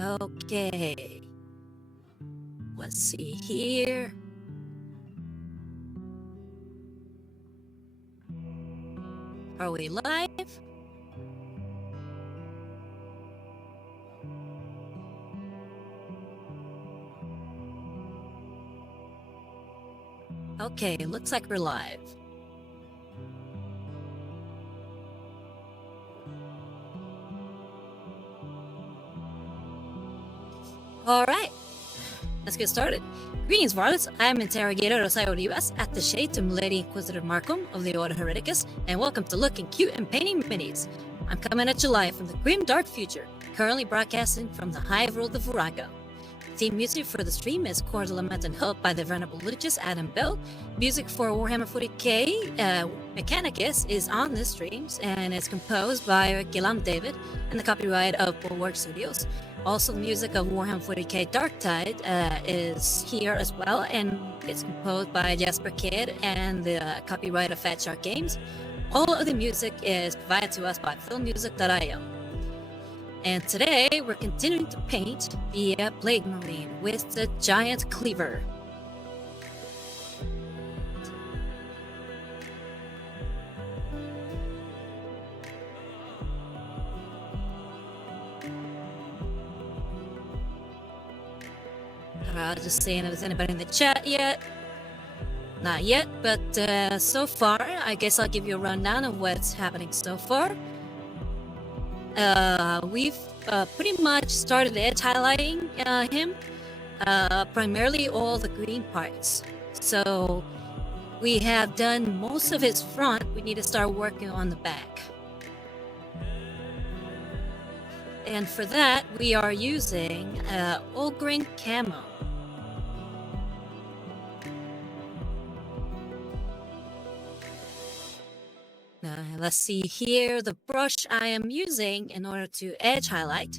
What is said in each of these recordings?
Okay. Let's see here. Are we live? Okay, looks like we're live. Alright, let's get started. Greetings, varlets. I'm Interrogator Rosario Rivas, attaché to Milady Inquisitor Markham of the Order Hereticus, and welcome to Looking Cute and Painting Minis. I'm coming at you live from the grim dark future, currently broadcasting from the Hive World of Virago. Theme music for the stream is Core Lament and Hope by the Venerable Lucius Adam Bell. Music for Warhammer 40k Mechanicus is on this stream and is composed by Guillaume David and the copyright of Bulwark Studios. Also, the music of Warhammer 40k Darktide is here as well, and it's composed by Jesper Kyd and the copyright of Fat Shark Games. All of the music is provided to us by filmmusic.io. And today, we're continuing to paint the Blade Marine with the Giant Cleaver. Just seeing if there's anybody in the chat yet. Not yet, but so far, I guess I'll give you a rundown of what's happening so far. We've pretty much started edge highlighting him, primarily all the green parts. So we have done most of his front. We need to start working on the back. And for that, we are using Ogrin Camo. Let's see here. The brush I am using in order to edge highlight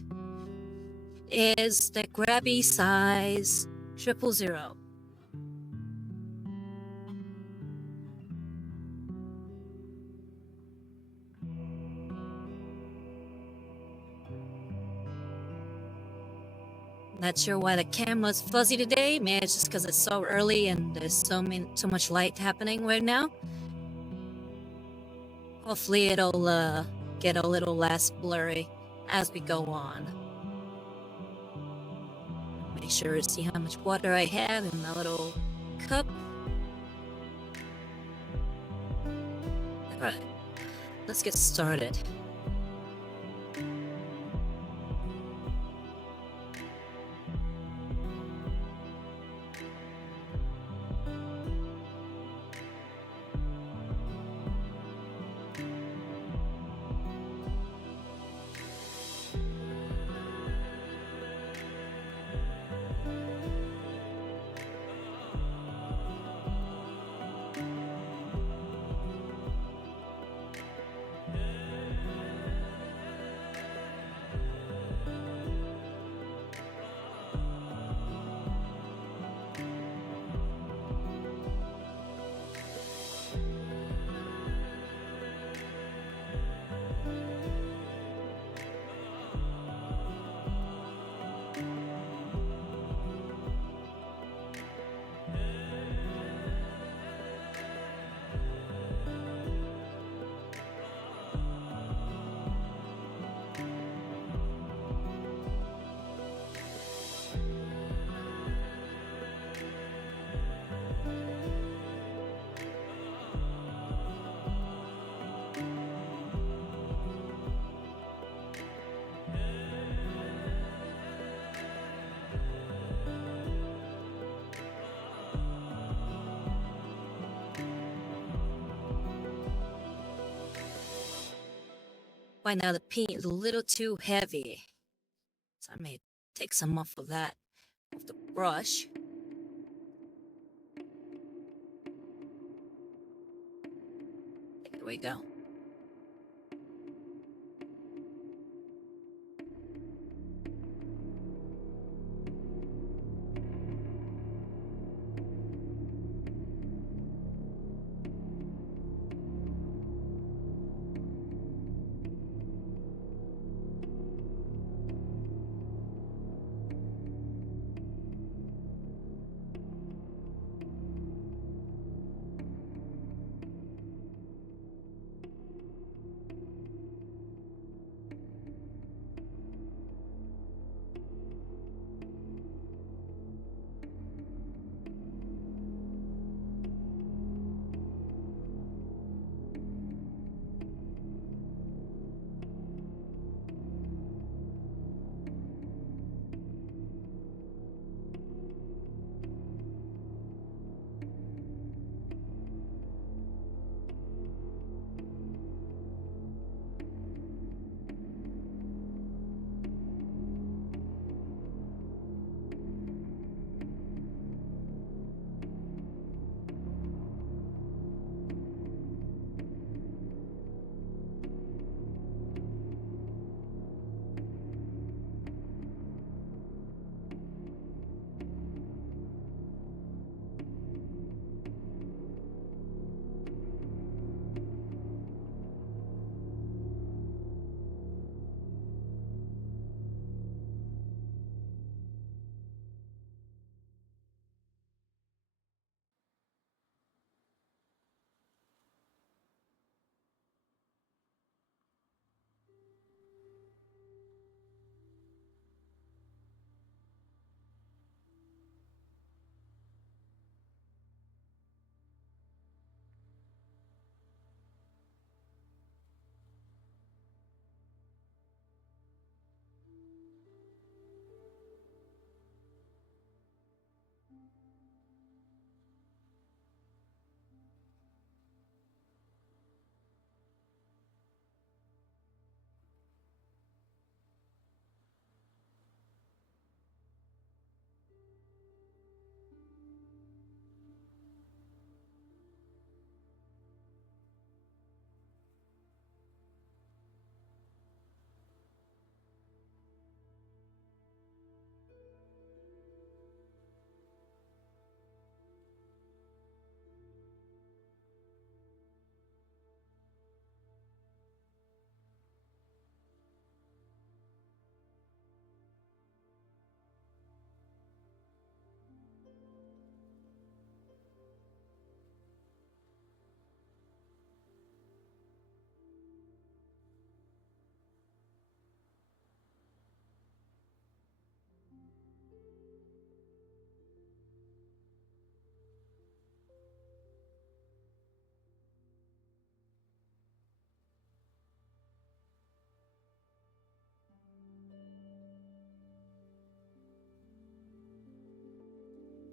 is the Grabby Size 000. Not sure why the camera's fuzzy today. Maybe it's just because it's so early and there's so much light happening right now. Hopefully it'll get a little less blurry as we go on. Make sure to see how much water I have in my little cup. Alright, let's get started. Right now the paint is a little too heavy, so I may take some off of that, off the brush. There we go.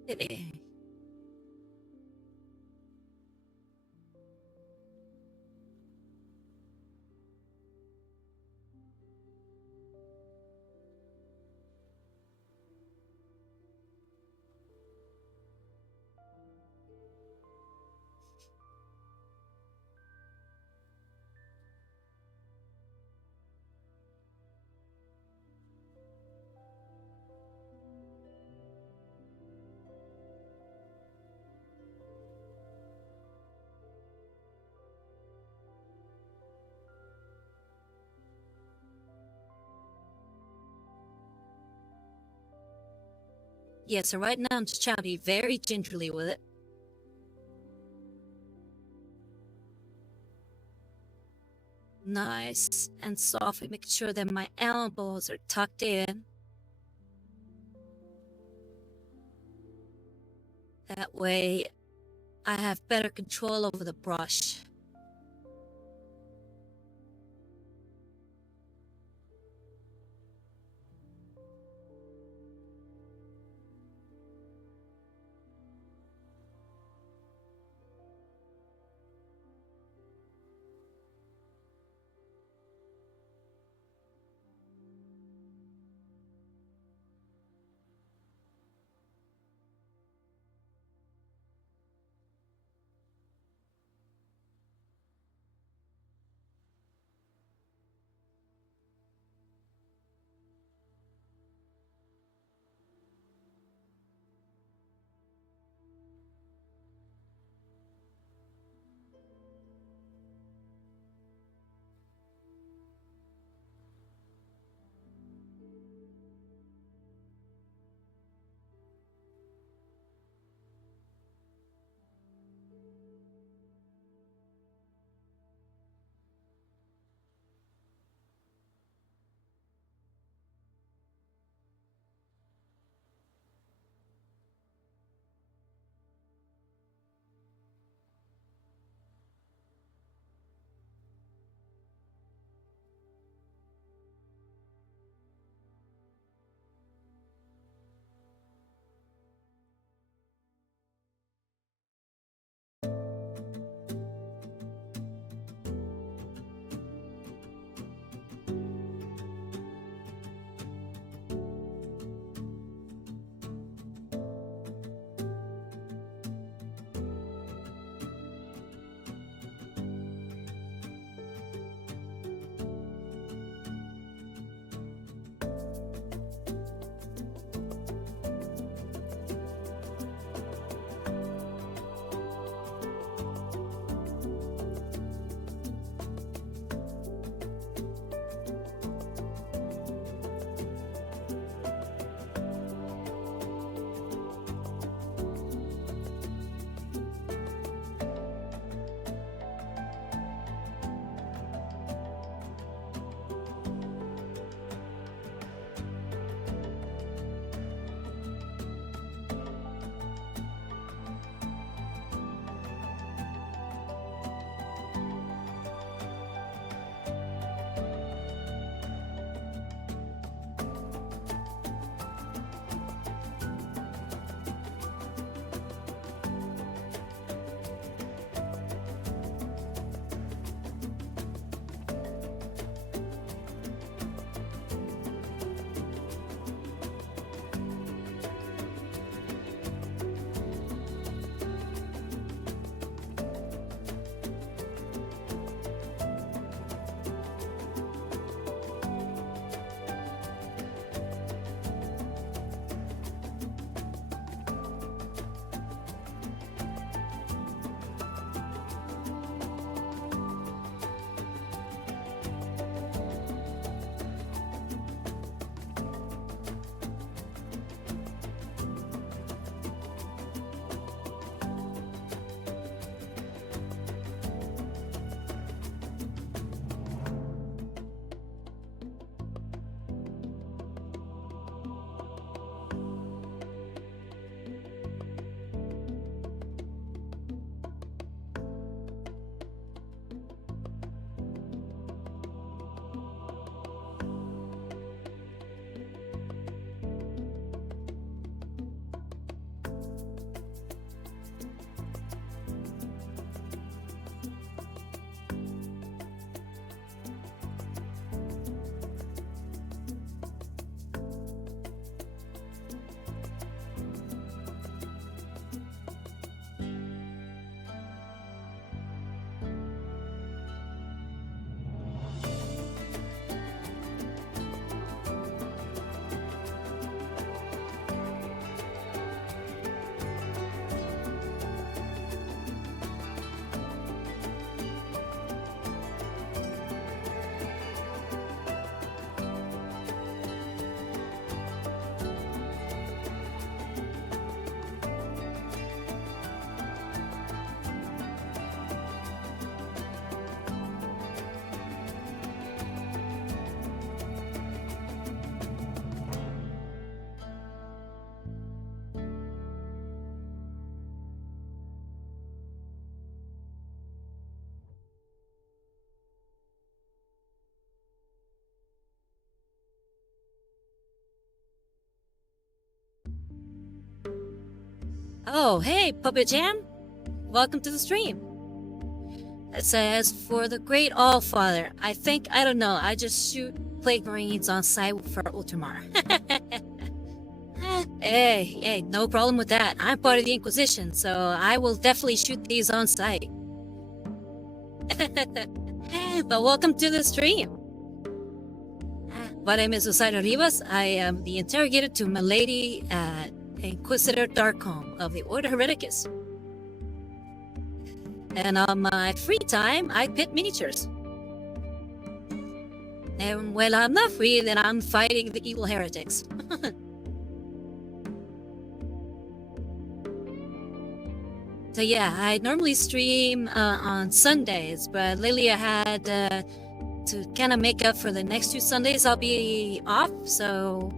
Pity. Yeah, so right now I'm just chatting very gingerly with it. Nice and softly, make sure that my elbows are tucked in. That way I have better control over the brush. Oh, hey, Puppet Jam. Welcome to the stream. It says, for the great All-Father, I don't know, I just shoot plague marines on site for Ultramar. Hey, no problem with that. I'm part of the Inquisition, so I will definitely shoot these on site. But welcome to the stream. My name is Osairo Rivas. I am the interrogator to Milady Inquisitor Darkholm of the Order Hereticus. And on my free time, I pit miniatures. And when I'm not free, then I'm fighting the evil heretics. So yeah, I normally stream on Sundays, but lately I had to kind of make up for the next 2 Sundays I'll be off, so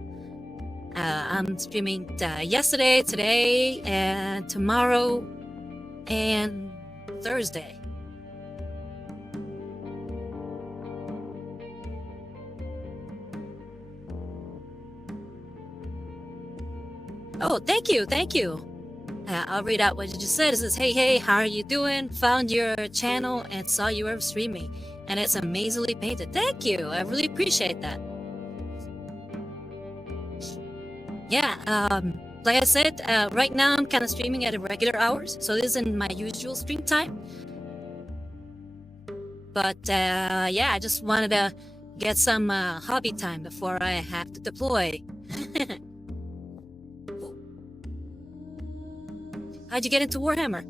I'm streaming yesterday, today, and tomorrow, and Thursday. Oh, thank you. I'll read out what you just said. It says, hey, how are you doing? Found your channel and saw you were streaming, and it's amazingly painted. Thank you. I really appreciate that. Yeah, like I said, right now I'm kind of streaming at irregular hours, so this isn't my usual stream time. But yeah, I just wanted to get some hobby time before I have to deploy. How'd you get into Warhammer?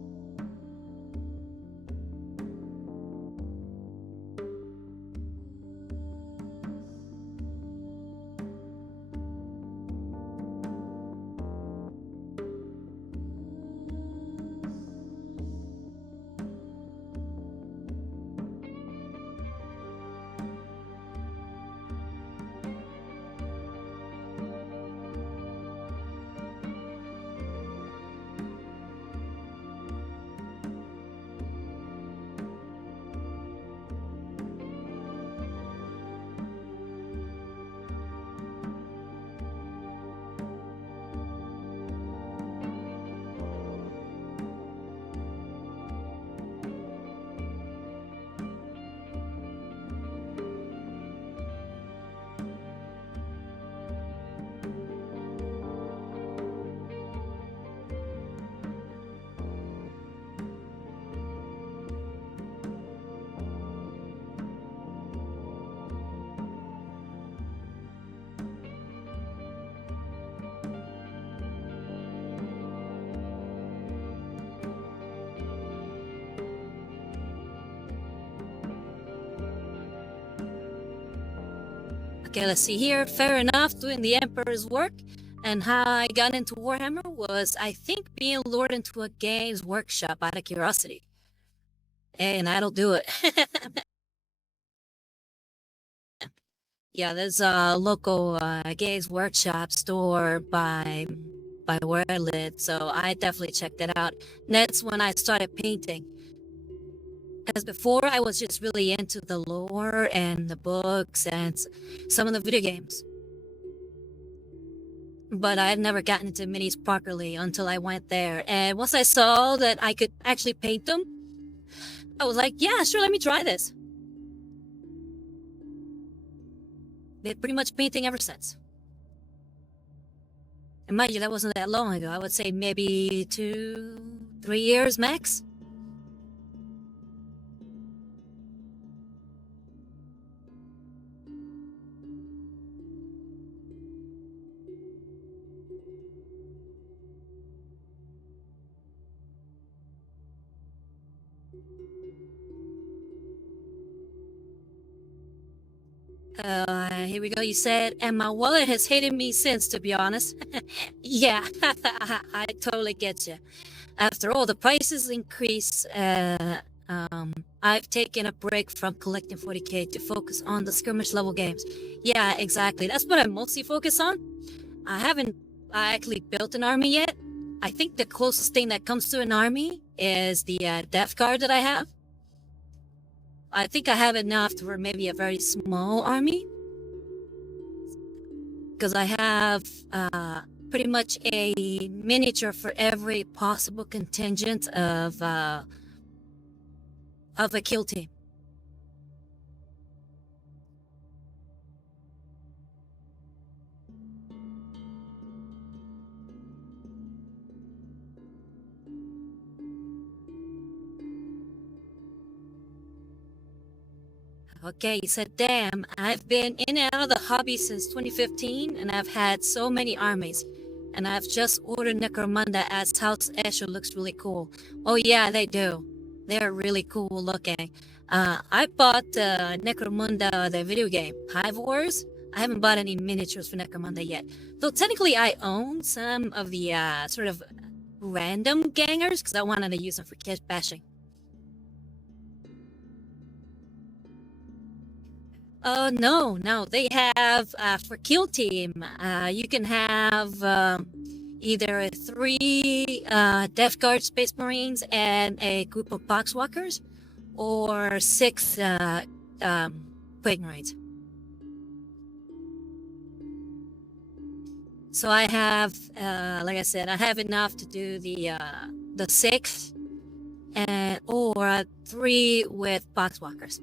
Okay, let's see here. Fair enough, doing the Emperor's work. And how I got into Warhammer was, I think, being lured into a games workshop out of curiosity. And I don't do it. Yeah, there's a local games workshop store by where I live, so I definitely checked it out. And that's when I started painting. Because before, I was just really into the lore and the books and some of the video games. But I had never gotten into minis properly until I went there. And once I saw that I could actually paint them, I was like, yeah, sure, let me try this. Been pretty much painting ever since. And mind you, that wasn't that long ago. I would say maybe 2-3 years max. Here we go. You said, and my wallet has hated me since, to be honest. Yeah, I totally get you. After all, the prices increase. I've taken a break from collecting 40k to focus on the skirmish level games. Yeah, exactly. That's what I mostly focus on. I haven't actually built an army yet. I think the closest thing that comes to an army is the Death Guard that I have. I think I have enough for maybe a very small army. Because I have pretty much a miniature for every possible contingent of a kill team. Okay, you said, damn, I've been in and out of the hobby since 2015, and I've had so many armies. And I've just ordered Necromunda as House Escher looks really cool. Oh yeah, they do. They're really cool looking. I bought Necromunda, the video game, Hive Wars. I haven't bought any miniatures for Necromunda yet. Though technically I own some of the sort of random gangers, because I wanted to use them for kit bashing. No. They have, for Kill Team, you can have either 3 Death Guard Space Marines and a group of Boxwalkers, or 6 Plague Marines. So I have, like I said, I have enough to do the 6, or 3 with Boxwalkers.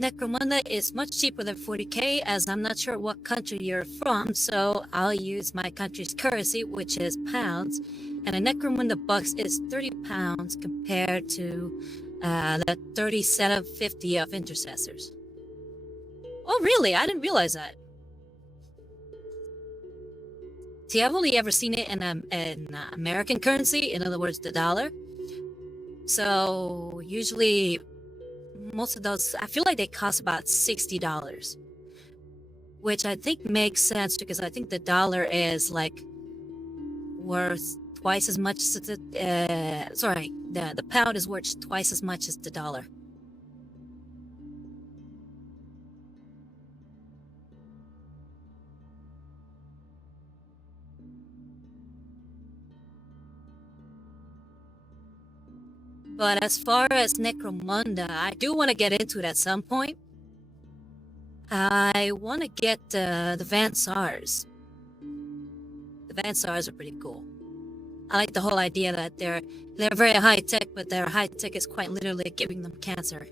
Necromunda is much cheaper than 40k, as I'm not sure what country you're from, so I'll use my country's currency, which is pounds, and a Necromunda box is 30 pounds compared to the 37.50 of Intercessors. Oh really? I didn't realize that. See, I've only ever seen it in American currency, in other words, the dollar. So usually most of those, I feel like they cost about $60, which I think makes sense because I think the dollar is like worth twice as much as the pound is worth twice as much as the dollar. But as far as Necromunda, I do want to get into it at some point. I want to get the Vansars. The Vansars are pretty cool. I like the whole idea that they're very high tech, but their high tech is quite literally giving them cancer.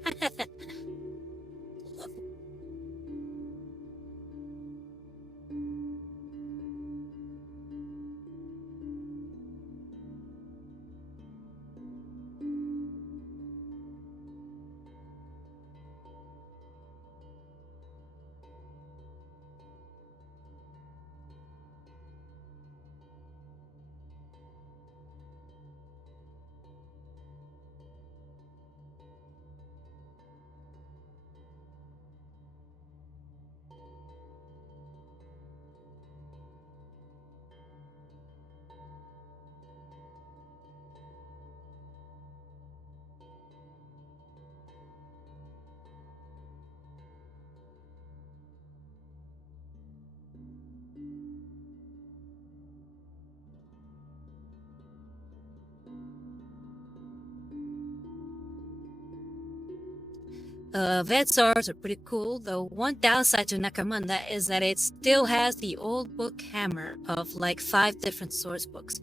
Vansars are pretty cool, though one downside to Necromunda is that it still has the old book hammer of like 5 different source books.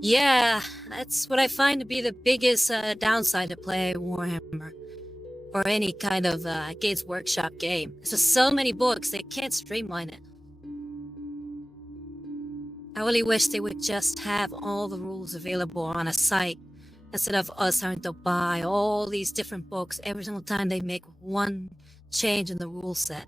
Yeah, that's what I find to be the biggest downside to play Warhammer. or any kind of Games Workshop game. There's just so many books, they can't streamline it. I really wish they would just have all the rules available on a site instead of us having to buy all these different books every single time they make one change in the rule set.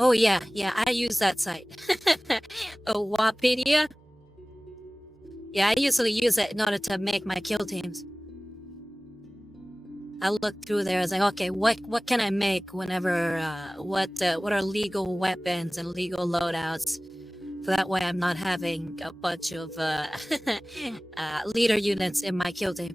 Oh yeah, I use that site. Wapedia? Yeah, I usually use it in order to make my kill teams. I look through there, I was like, okay, what can I make whenever, what are legal weapons and legal loadouts? So that way I'm not having a bunch of leader units in my kill team.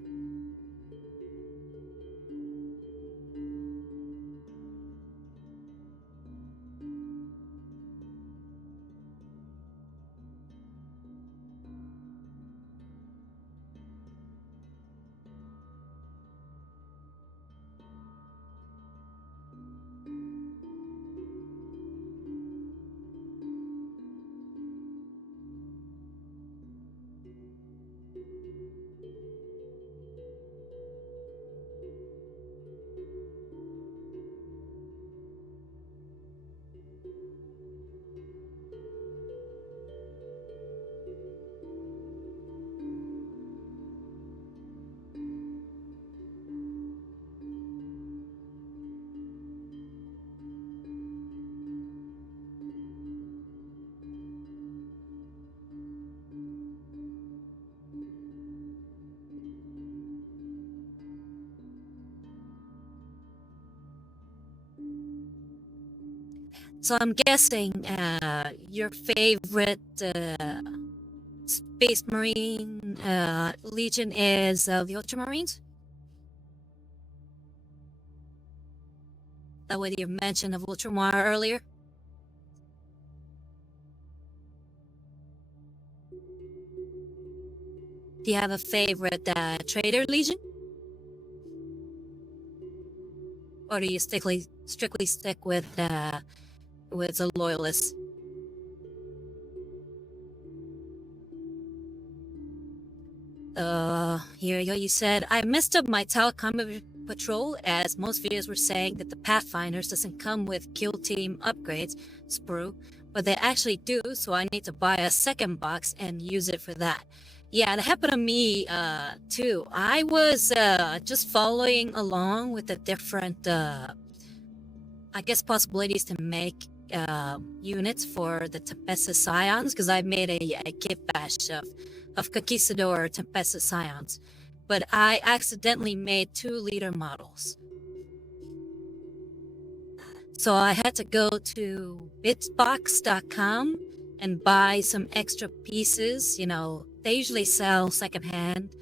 So I'm guessing your favorite Space Marine Legion is the Ultramarines? That way you mentioned of Ultramar earlier? Do you have a favorite Trader Legion? Or do you strictly stick with the Loyalists? Here you go. You said, I messed up my Tau Combat Patrol as most videos were saying that the Pathfinders doesn't come with kill team upgrades, sprue, but they actually do, so I need to buy a second box and use it for that. Yeah, that happened to me, too. I was, just following along with the different, I guess, possibilities to make, units for the Tempesta Scions, because I made a kit bash of Conquistador Tempesta Scions. But I accidentally made 2 leader models. So I had to go to bitsbox.com and buy some extra pieces. You know, they usually sell secondhand,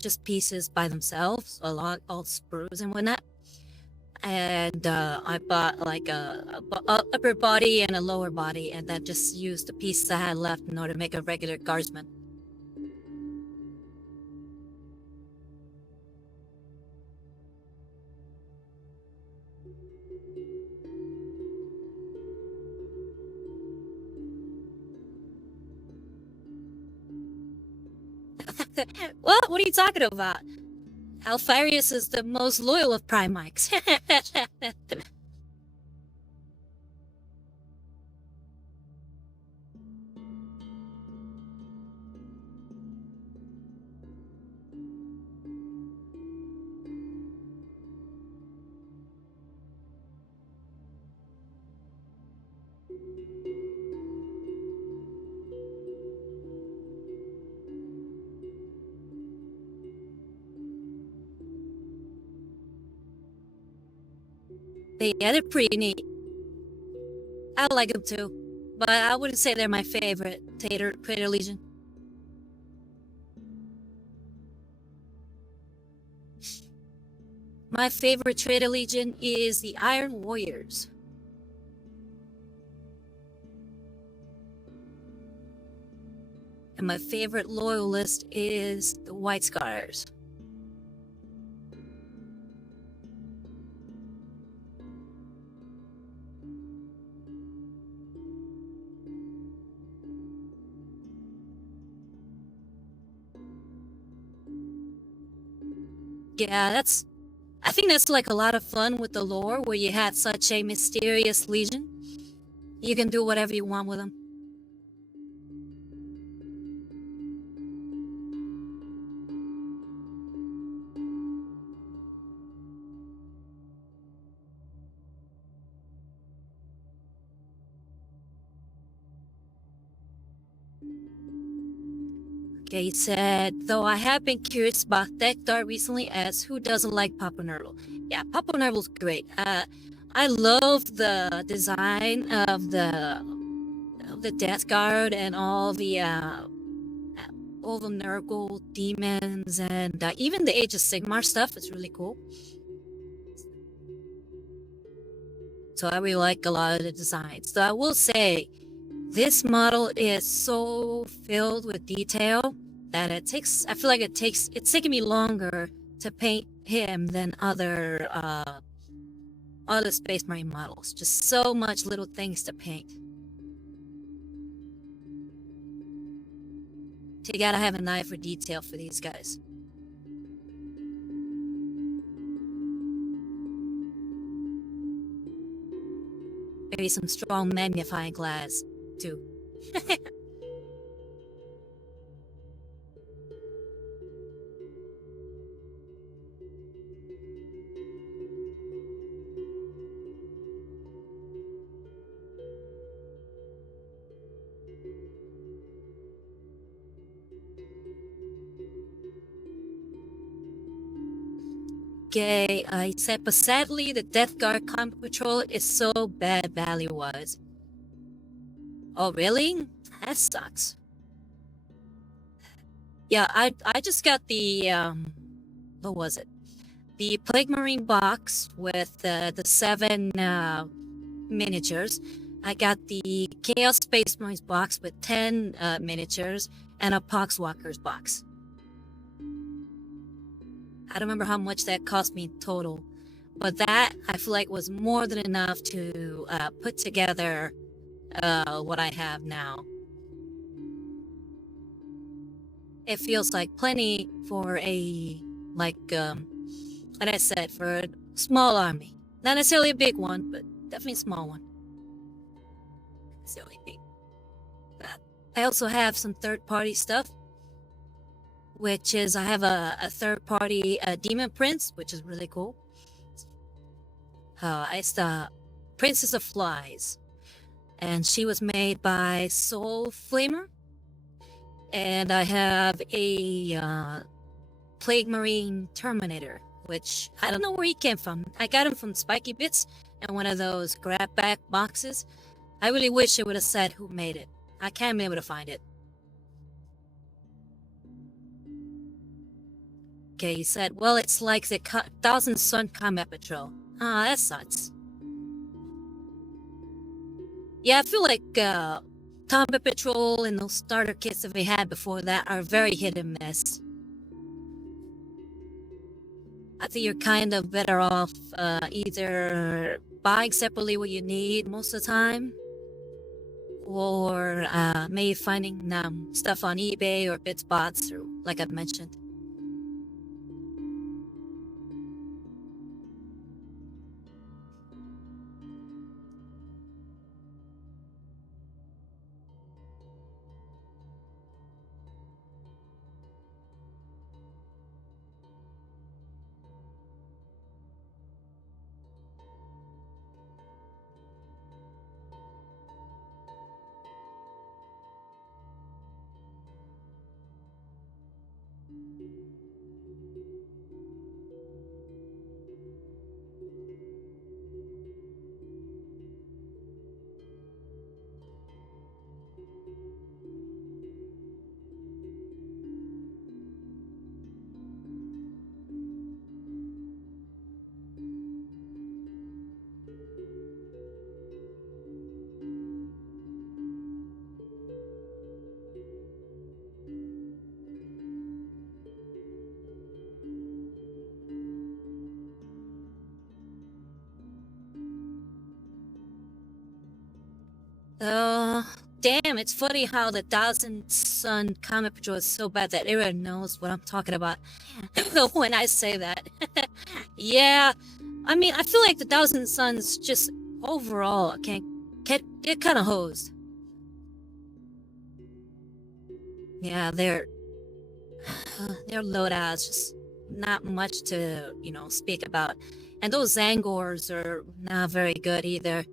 just pieces by themselves, all sprues and whatnot. And I bought like a upper body and a lower body, and then just used the pieces I had left in order to make a regular guardsman. What are you talking about? Alpharius is the most loyal of Primics. Yeah, they're pretty neat. I like them too, but I wouldn't say they're my favorite Trader Legion. My favorite Trader Legion is the Iron Warriors. And my favorite loyalist is the White Scars. Yeah, I think that's like a lot of fun with the lore where you had such a mysterious legion. You can do whatever you want with them. Okay, he said, though I have been curious about Darktide recently, as who doesn't like Papa Nurgle? Yeah, Papa Nurgle's great. I love the design of the Death Guard and all the Nurgle demons and even the Age of Sigmar stuff is really cool. So I really like a lot of the designs. So I will say, this model is so filled with detail that I feel like it's taking me longer to paint him than other Space Marine models. Just so much little things to paint. So you gotta have an eye for detail for these guys. Maybe some strong magnifying glass, too. Okay, I said, but sadly, the Death Guard combat patrol is so bad value-wise. Oh, really? That sucks. Yeah, I just got the, what was it? The Plague Marine box with the 7 miniatures. I got the Chaos Space Marines box with 10 miniatures and a Poxwalkers box. I don't remember how much that cost me in total, but that I feel like was more than enough to put together what I have now. It feels like plenty for like I said, for a small army. Not necessarily a big one, but definitely a small one. It's the only thing. I also have some third-party stuff, which is I have a third-party Demon Prince, which is really cool. It's the Princess of Flies, and she was made by Soul Flamer. And I have a Plague Marine Terminator, which I don't know where he came from. I got him from Spiky Bits and one of those grab back boxes. I really wish it would have said who made it. I can't be able to find it. Okay, he said, well, it's like the Thousand Sun Combat Patrol. Ah, that sucks. Yeah, I feel like Combat Patrol and those starter kits that we had before that are very hit and miss. I think you're kind of better off either buying separately what you need most of the time, or maybe finding stuff on eBay or BitSpots, or like I've mentioned. Uh, damn, it's funny how the Thousand Sun Comet Patrol is so bad that everyone knows what I'm talking about when I say that. Yeah, I mean, I feel like the Thousand Suns just overall can get kind of hosed. Yeah, their loadouts just not much to speak about, and those Zangors are not very good either.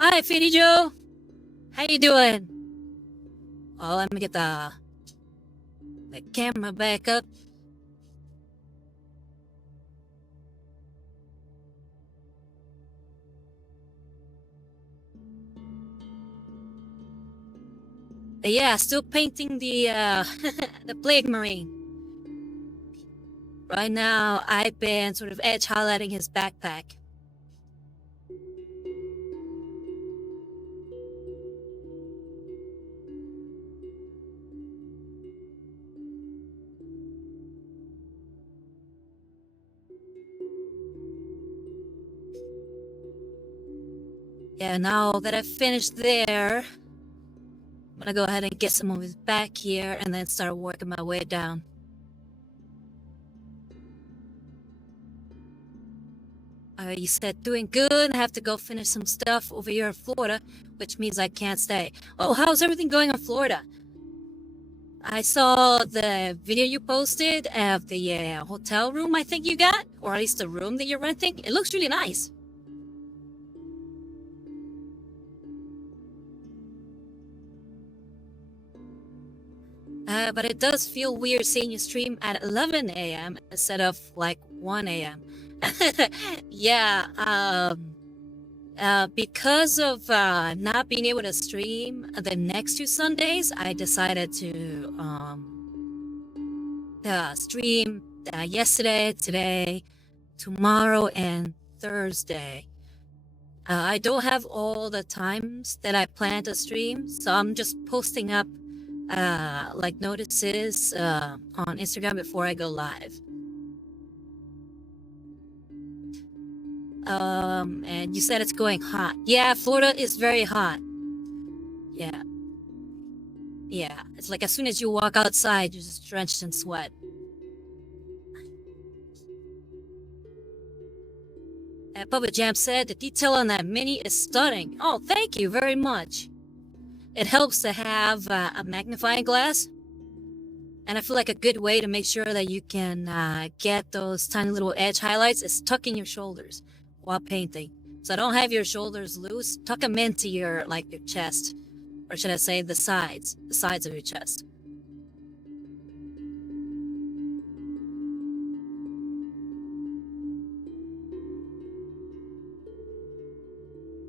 Hi, Feedy Joe. How you doing? Oh, let me get the camera back up. Yeah, still painting the the Plague Marine. Right now, I've been sort of edge highlighting his backpack. Yeah, now that I've finished there, I'm gonna go ahead and get some of his back here and then start working my way down. You said doing good. I have to go finish some stuff over here in Florida, which means I can't stay. Oh, how's everything going in Florida? I saw the video you posted of the hotel room I think you got, or at least the room that you're renting. It looks really nice. But it does feel weird seeing you stream at 11 a.m. instead of like 1 a.m. Yeah, because of not being able to stream the next two Sundays, I decided to stream yesterday, today, tomorrow, and Thursday. I don't have all the times that I plan to stream, so I'm just posting up like notices on Instagram before I go live. And you said it's going hot. Yeah, Florida is very hot. Yeah. Yeah, it's like as soon as you walk outside, you're just drenched in sweat. Bubba Jam said the detail on that mini is stunning. Oh, thank you very much. It helps to have a magnifying glass. And I feel like a good way to make sure that you can get those tiny little edge highlights is tucking your shoulders while painting. So don't have your shoulders loose. Tuck them into your your chest, or should I say the sides of your chest.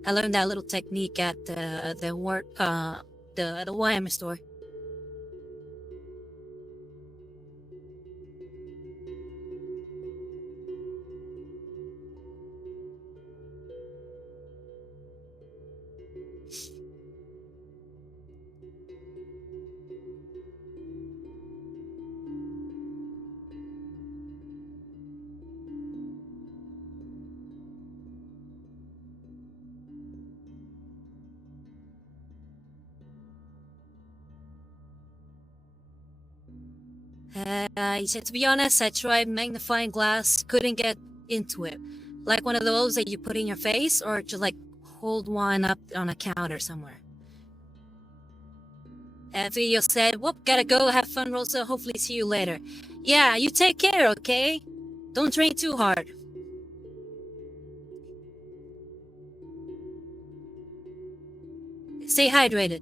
I learned that little technique at the Warhammer store. To be honest, I tried magnifying glass, couldn't get into it. Like one of those that you put in your face, or just hold one up on a counter somewhere. Video said, "Whoop, gotta go. Have fun, Rosa. Hopefully see you later." Yeah, you take care, okay? Don't train too hard. Stay hydrated.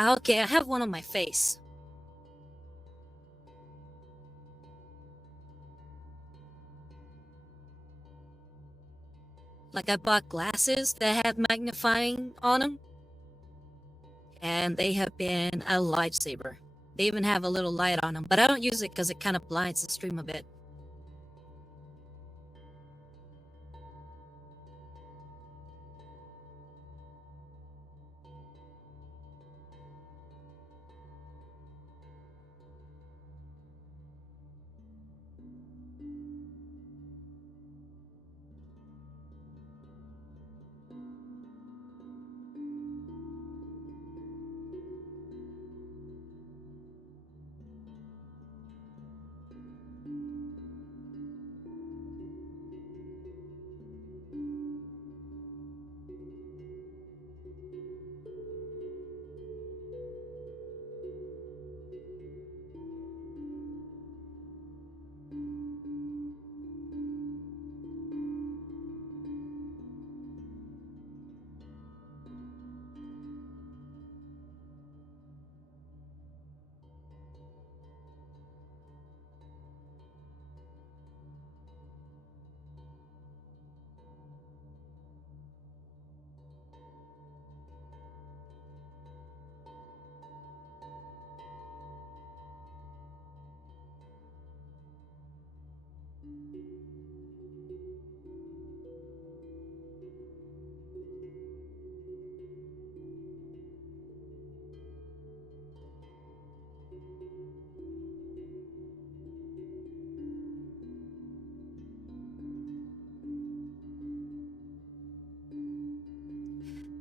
Okay, I have one on my face. I bought glasses that have magnifying on them, and they have been a lifesaver. They even have a little light on them, but I don't use it because it kind of blinds the stream a bit.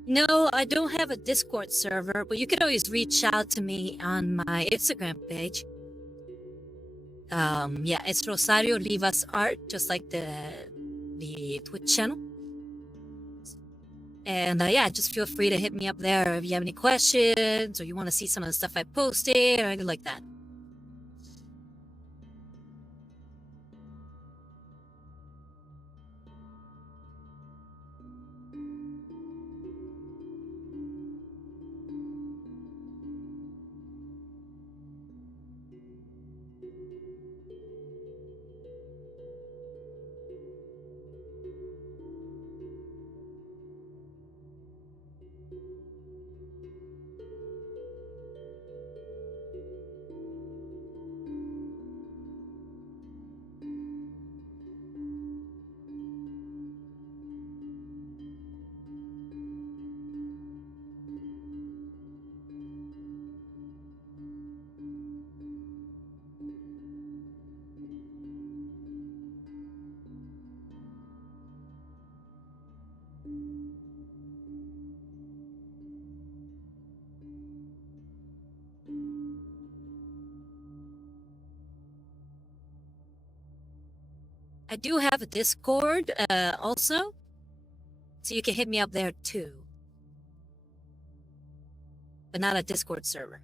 No, I don't have a Discord server, but you can always reach out to me on my Instagram page. Yeah, it's Rosario Rivas Art, just like the Twitch channel. And yeah, just feel free to hit me up there if you have any questions or you want to see some of the stuff I posted or anything like that. I do have a Discord also, so you can hit me up there too. But not a Discord server.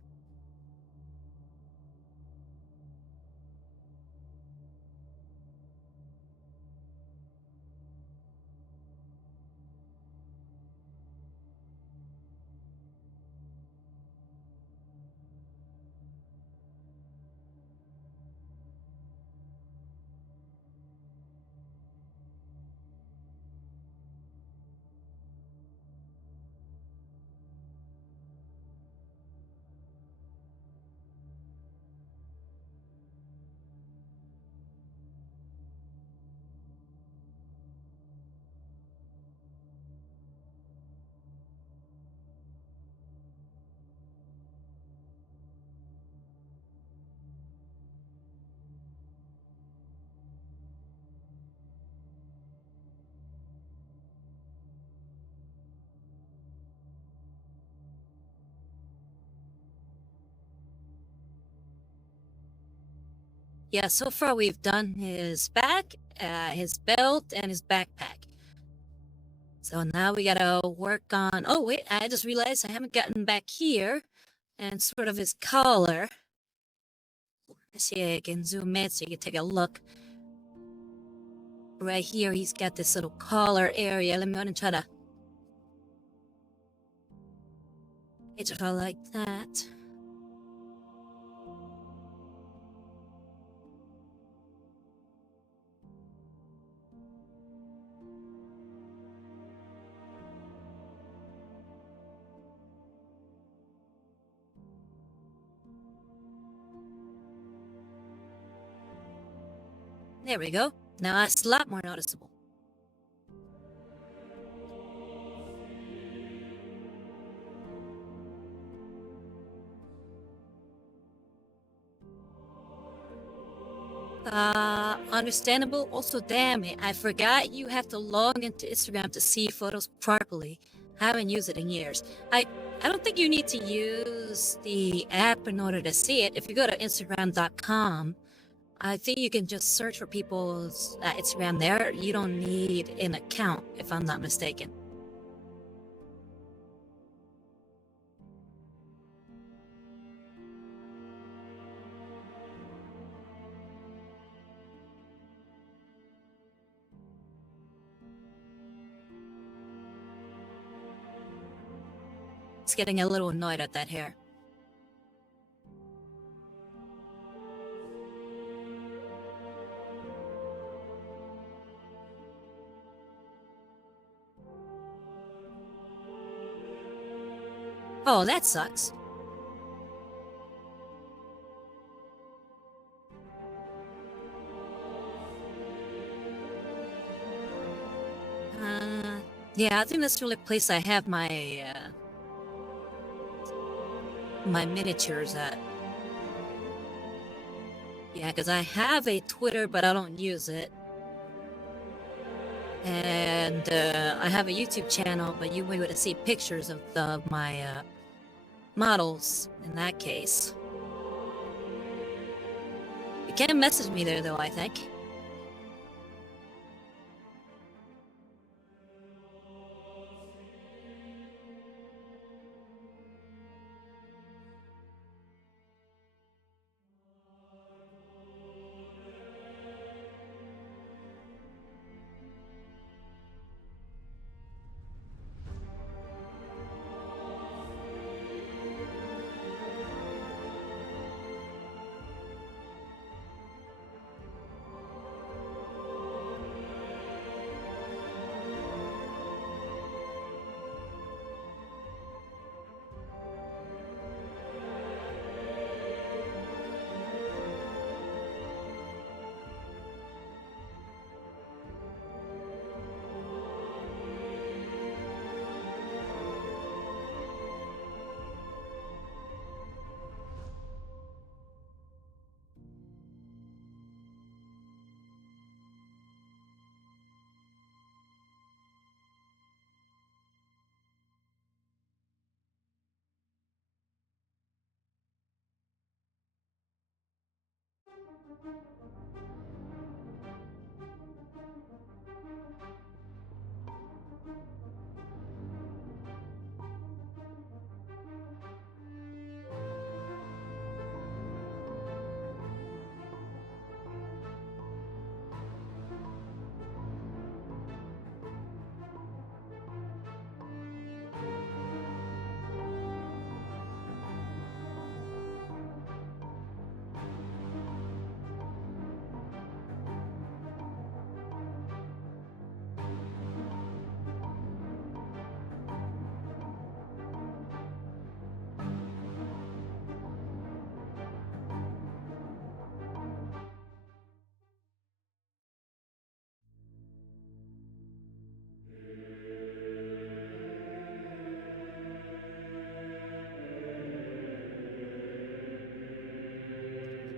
Yeah, so far we've done his back, his belt, and his backpack. So now we gotta work on... Oh, wait, I just realized I haven't gotten back here. And sort of his collar. Let's see, I can zoom in so you can take a look. Right here, he's got this little collar area. Let me go and try to... It's all like that. There we go. Now it's a lot more noticeable. Understandable. Also, damn it, I forgot you have to log into Instagram to see photos properly. Haven't used it in years. I don't think you need to use the app in order to see it. If you go to Instagram.com, I think you can just search for people's Instagram there. You don't need an account, if I'm not mistaken. It's getting a little annoyed at that hair. Oh, that sucks. Yeah, I think that's the only place I have my my miniatures at. Yeah, because I have a Twitter, but I don't use it. And I have a YouTube channel, but you won't be able to see pictures of my models in that case. You can message me there, though, I think.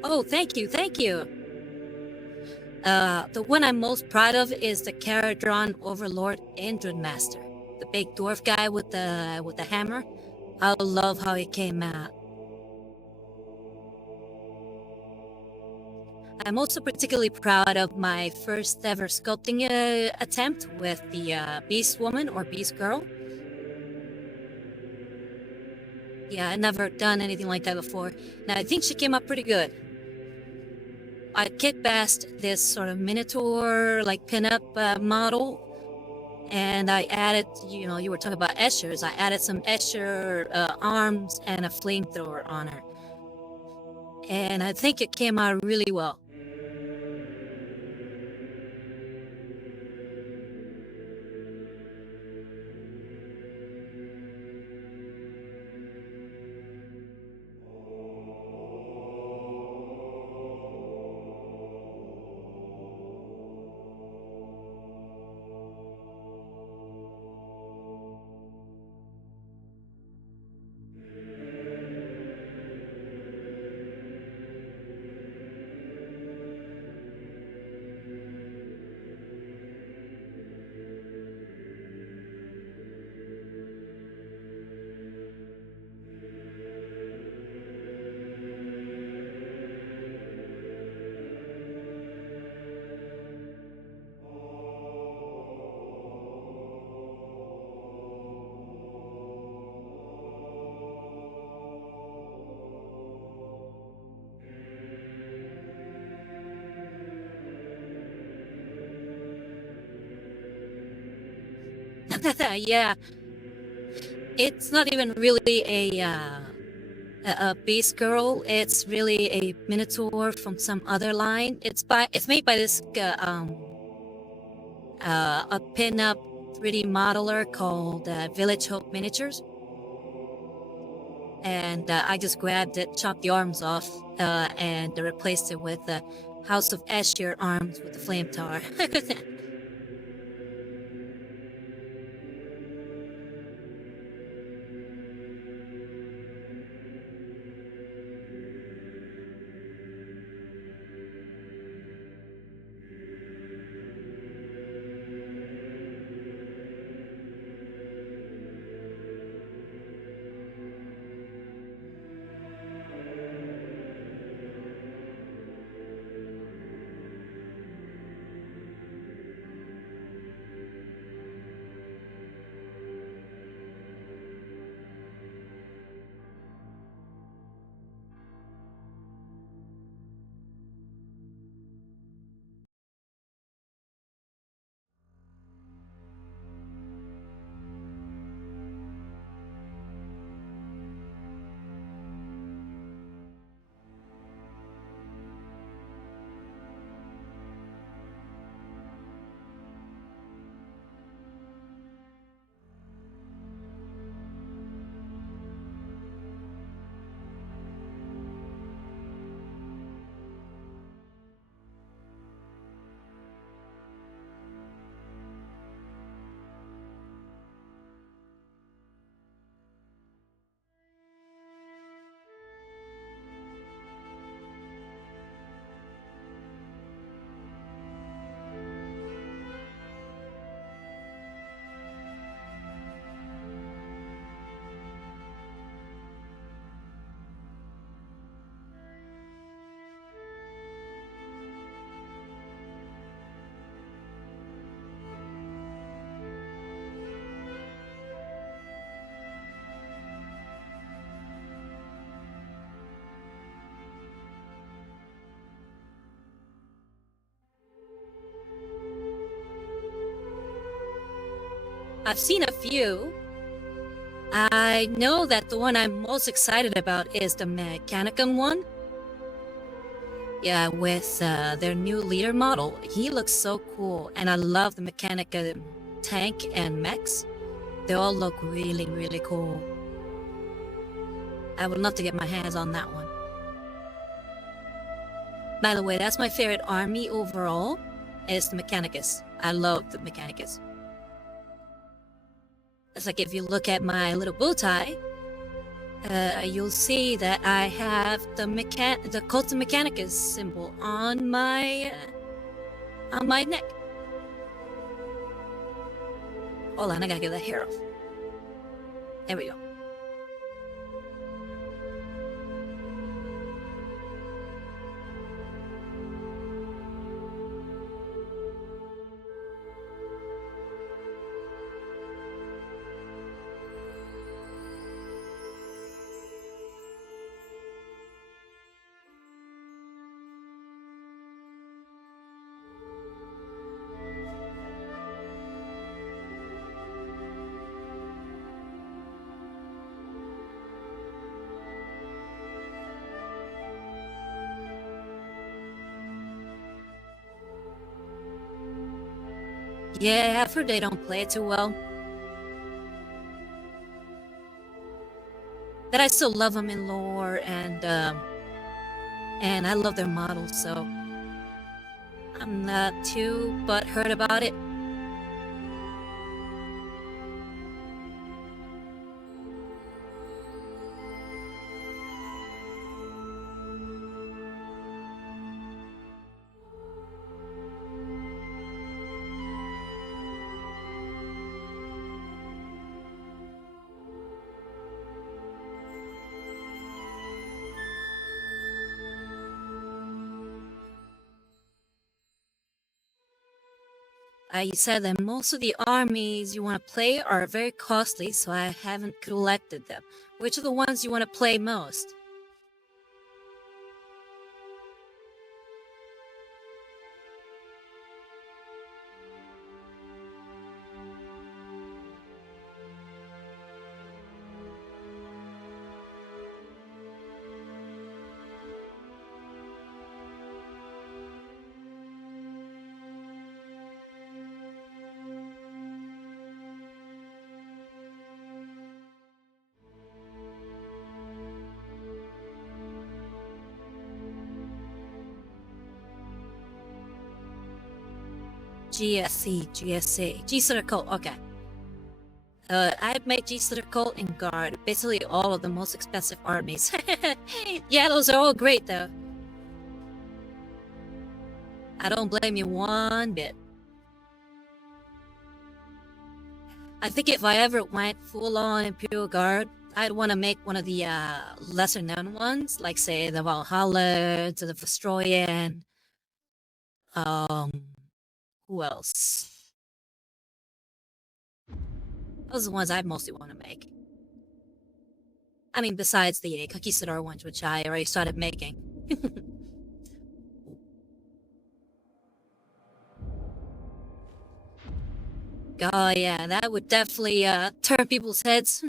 Oh, thank you, thank you. The one I'm most proud of is the Caradron Overlord Endron Master, the big dwarf guy with the hammer. I love how it came out. I'm also particularly proud of my first ever sculpting attempt with the Beast Woman or Beast Girl. Yeah, I'd never done anything like that before. Now I think she came up pretty good. I kit-bashed this sort of minotaur, like pinup model, and I added, you were talking about Eschers. I added some Escher arms and a flamethrower on her. And I think it came out really well. Yeah, it's not even really a beast girl. It's really a minotaur from some other line. It's made by this a pinup 3D modeler called Village Hope Miniatures, and I just grabbed it, chopped the arms off, and replaced it with the House of Escher arms with the flame tar. I've seen a few. I know that the one I'm most excited about is the Mechanicus one. Yeah, with their new leader model. He looks so cool, and I love the Mechanicus tank and mechs. They all look really, really cool. I would love to get my hands on that one. By the way, that's my favorite army overall, is the Mechanicus. I love the Mechanicus. It's like if you look at my little bow tie, you'll see that I have the Cult of Mechanicus symbol on my neck. Hold on, I gotta get that hair off. There we go. Yeah, I've heard they don't play it too well. But I still love them in lore, and I love their models, so I'm not too butthurt about it. I said that most of the armies you want to play are very costly, so I haven't collected them. Which are the ones you want to play most? GSC, G-Slayer Cult, okay. I'd make G-Slayer Cult and Guard, basically all of the most expensive armies. Yeah, those are all great though. I don't blame you one bit. I think if I ever went full-on Imperial Guard, I'd want to make one of the lesser-known ones, like say the Valhalla, to the Vestroyan. Who else? Those are the ones I mostly want to make. I mean, besides the Conquistador ones, which I already started making. Oh yeah, that would definitely turn people's heads.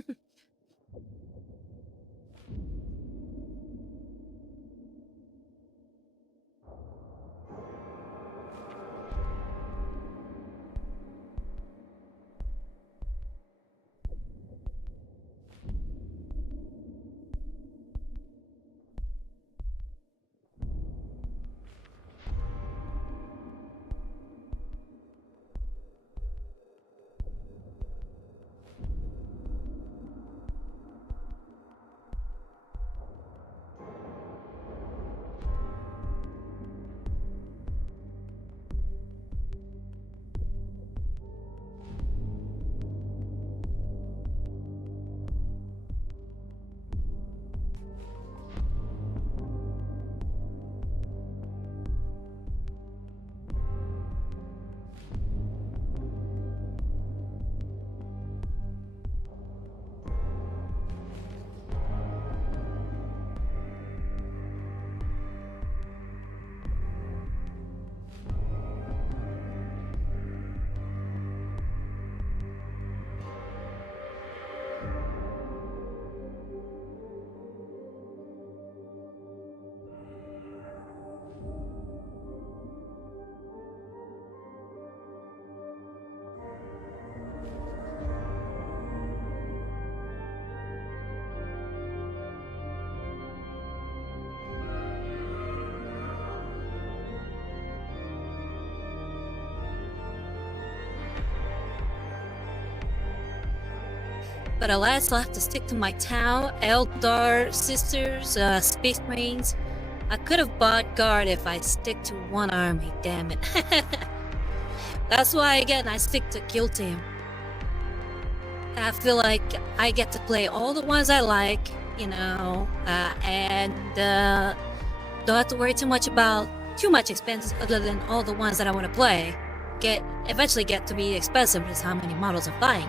But alas, I'll have to stick to my Tau, Eldar, Sisters, Space Marines. I could have bought Guard if I stick to one army, damn it. That's why, again, I stick to Kill Team. I feel like I get to play all the ones I like, you know, and don't have to worry too much about too much expenses other than all the ones that I want to play. Eventually get to be expensive is how many models I'm buying.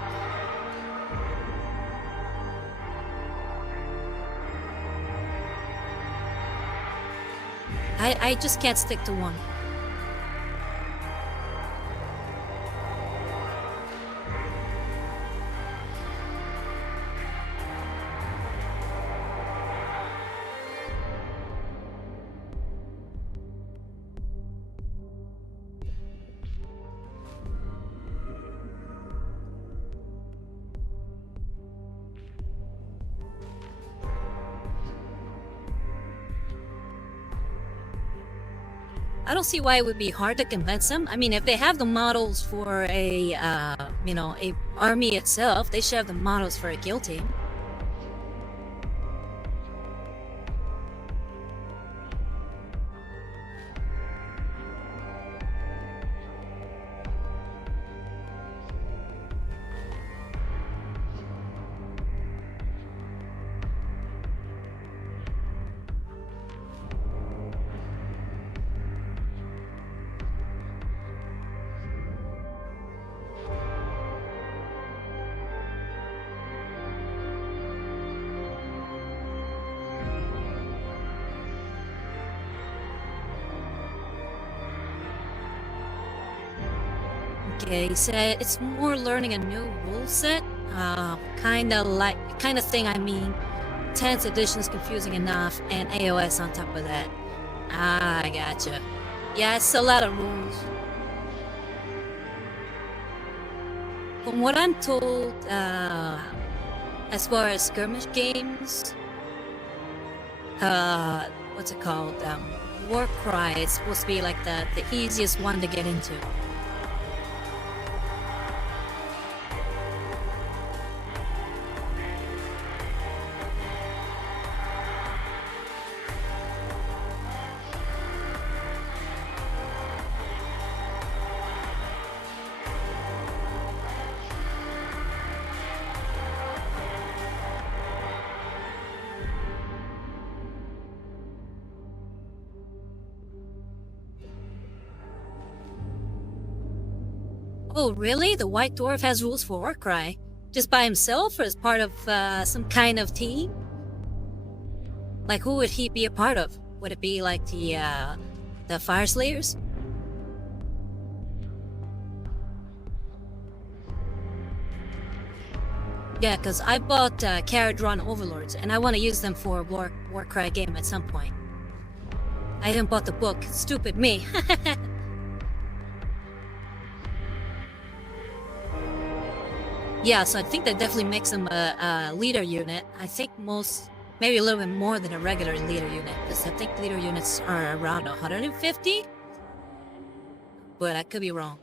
I just can't stick to one. I don't see why it would be hard to convince them. I mean, if they have the models for a army itself, they should have the models for a kill team. Okay, he said it's more learning a new rule set. Kind of thing. I mean, 10th edition is confusing enough, and AOS on top of that. I gotcha. Yeah, it's a lot of rules. From what I'm told, as far as skirmish games, what's it called? Warcry is supposed to be like the easiest one to get into. Oh, really? The White Dwarf has rules for Warcry? Just by himself, or as part of some kind of team? Like, who would he be a part of? Would it be like the Fire Slayers? Yeah, because I bought Caradron Overlords, and I want to use them for a Warcry game at some point. I even bought the book. Stupid me. Yeah, so I think that definitely makes them a leader unit. I think maybe a little bit more than a regular leader unit, because I think leader units are around 150, but I could be wrong.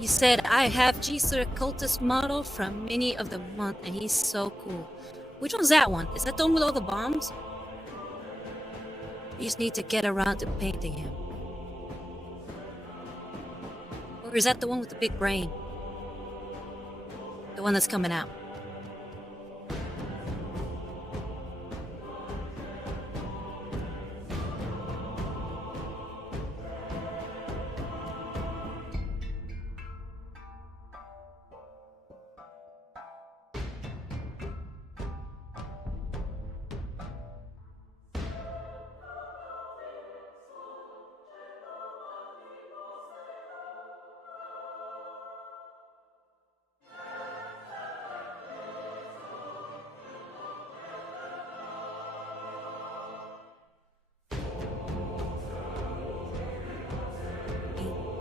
You said I have Jesper Cultist model from Mini of the Month, and he's so cool. Which one's that one? Is that the one with all the bombs? You just need to get around to painting him. Or is that the one with the big brain? The one that's coming out.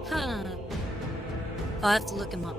Huh. I'll have to look him up.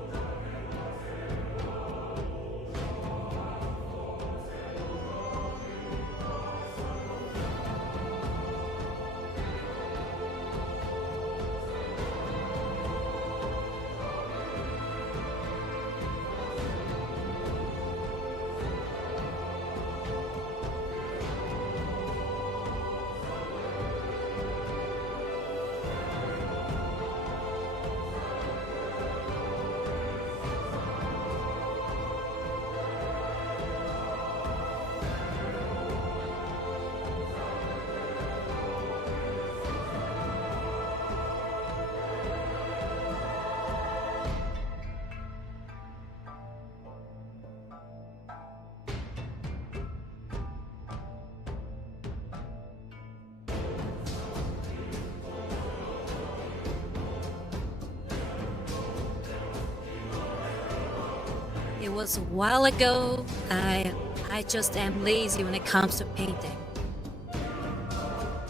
It was a while ago. I just am lazy when it comes to painting.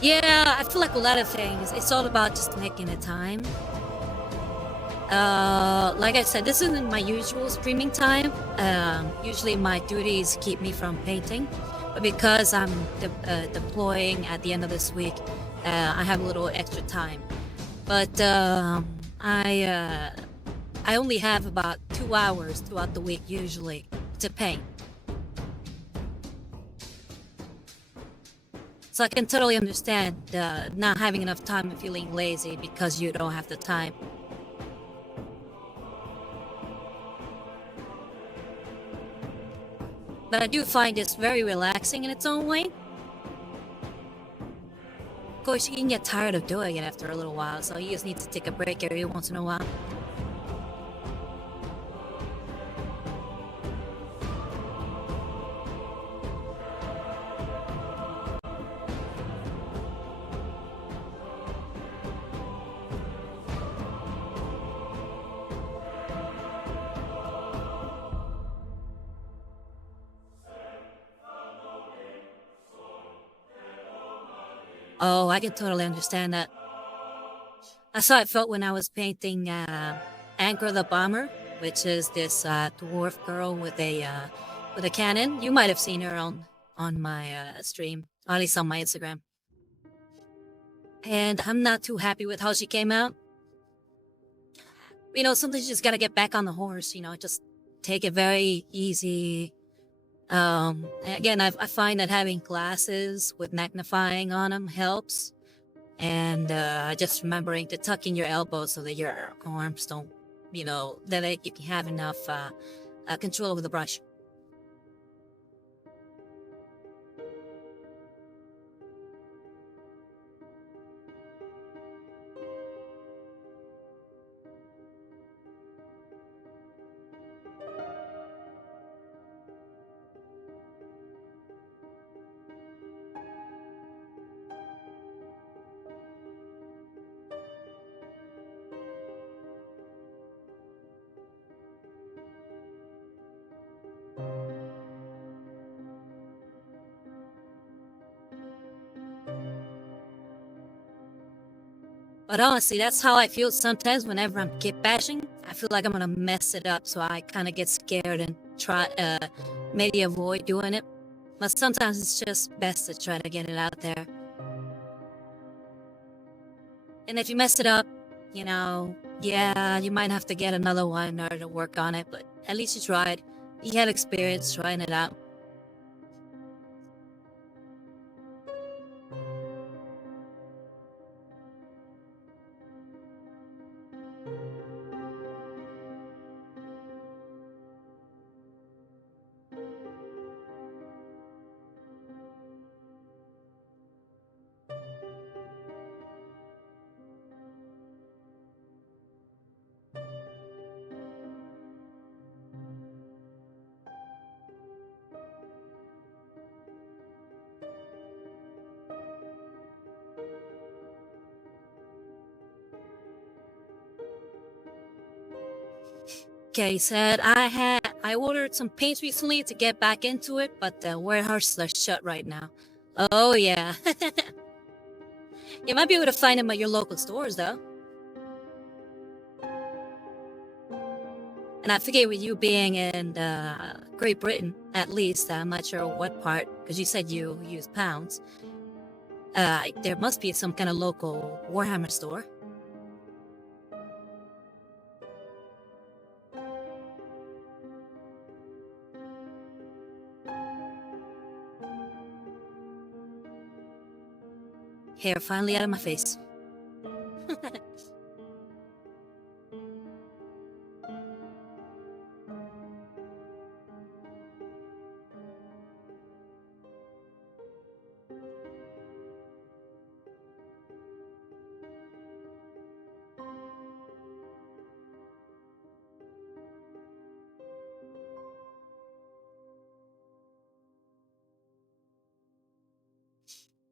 Yeah, I feel like a lot of things. It's all about just making the time. Like I said, this isn't my usual streaming time. Usually my duties keep me from painting, but because I'm deploying at the end of this week, I have a little extra time. But I only have about 2 hours throughout the week usually to paint. So I can totally understand not having enough time and feeling lazy because you don't have the time. But I do find this very relaxing in its own way. Of course, you can get tired of doing it after a little while, so you just need to take a break every once in a while. Oh, I can totally understand that. That's how I felt when I was painting Anchor the Bomber, which is this dwarf girl with a cannon. You might have seen her on my stream, or at least on my Instagram. And I'm not too happy with how she came out. You know, sometimes you just gotta get back on the horse. You know, just take it very easy. Again, I find that having glasses with magnifying on them helps. And just remembering to tuck in your elbows so that your arms don't, you know, that you can have enough control over the brush. But honestly, that's how I feel sometimes whenever I'm kit bashing. I feel like I'm gonna mess it up, so I kind of get scared and try, maybe avoid doing it. But sometimes it's just best to try to get it out there. And if you mess it up, you know, yeah, you might have to get another one in order to work on it, but at least you tried. You had experience trying it out. Okay, said I ordered some paints recently to get back into it, but the warehouses are shut right now. Oh yeah. You might be able to find them at your local stores though. And I forget with you being in Great Britain, at least, I'm not sure what part, because you said you use pounds. There must be some kind of local Warhammer store. Hair finally out of my face.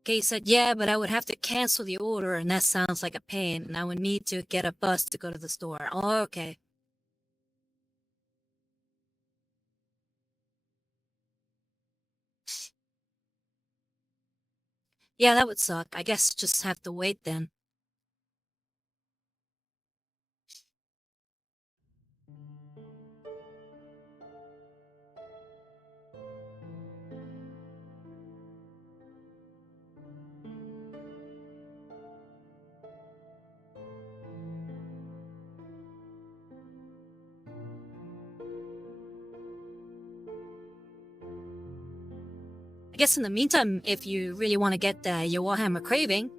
Kay said, yeah, but I would have to cancel the order, and that sounds like a pain, and I would need to get a bus to go to the store. Oh, okay. Yeah, that would suck. I guess just have to wait then. I guess in the meantime, if you really want to get your Warhammer craving,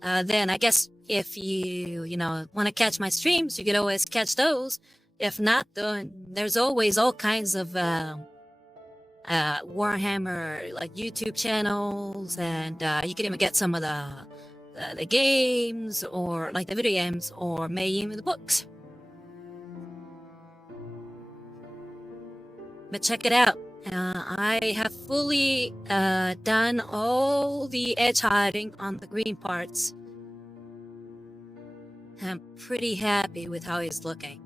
then I guess if you want to catch my streams, you could always catch those. If not, then there's always all kinds of Warhammer like YouTube channels, and you can even get some of the games or like the video games, or maybe even the books. But check it out. I have fully done all the edge hiding on the green parts. I'm pretty happy with how he's looking.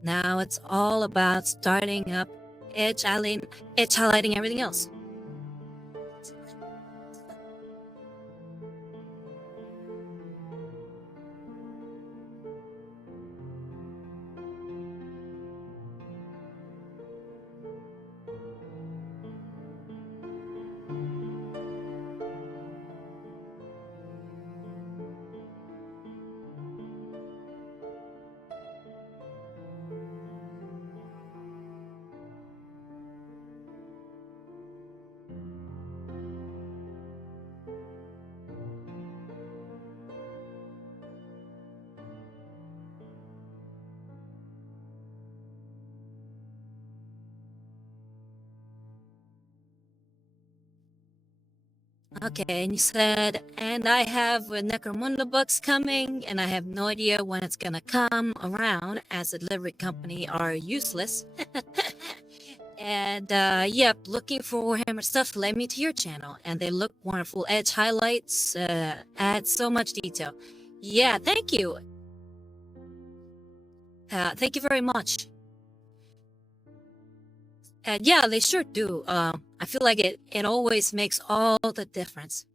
Now it's all about starting up edge highlighting everything else. Okay, and you said, and I have a Necromunda books coming, and I have no idea when it's gonna come around, as the delivery company are useless. And yep, looking for Warhammer stuff led me to your channel, and they look wonderful. Edge highlights add so much detail. Yeah, thank you. Thank you very much. And yeah, they sure do. I feel like it always makes all the difference.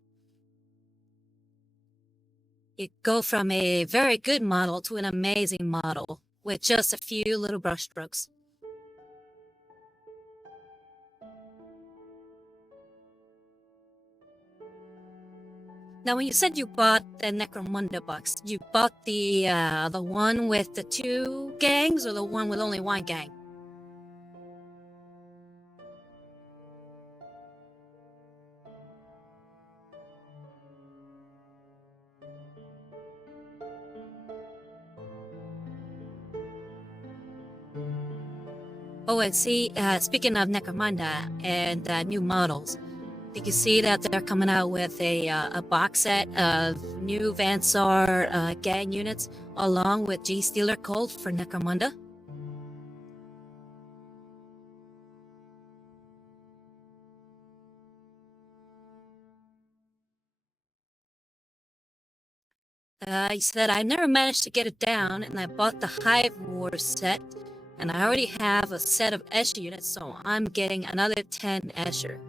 You go from a very good model to an amazing model with just a few little brush strokes. Now, when you said you bought the Necromunda box, you bought the one with the 2 gangs, or the one with only 1 gang? Oh, and see, speaking of Necromunda and new models, did you see that they're coming out with a box set of new Vansar gang units, along with G-Stealer Cult for Necromunda? I said I never managed to get it down, and I bought the Hive War set, and I already have a set of Escher units, so I'm getting another 10 Escher.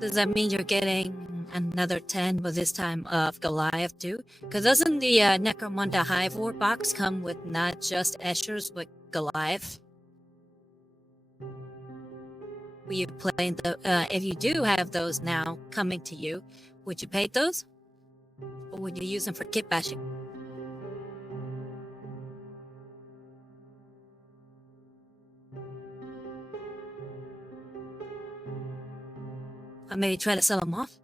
Does that mean you're getting another 10, but this time of Goliath too? Because doesn't the Necromunda Hive War box come with not just Eschers, but Goliath? Will you play the, if you do have those now coming to you, would you paint those? Or would you use them for kit bashing? Or maybe try to sell them off?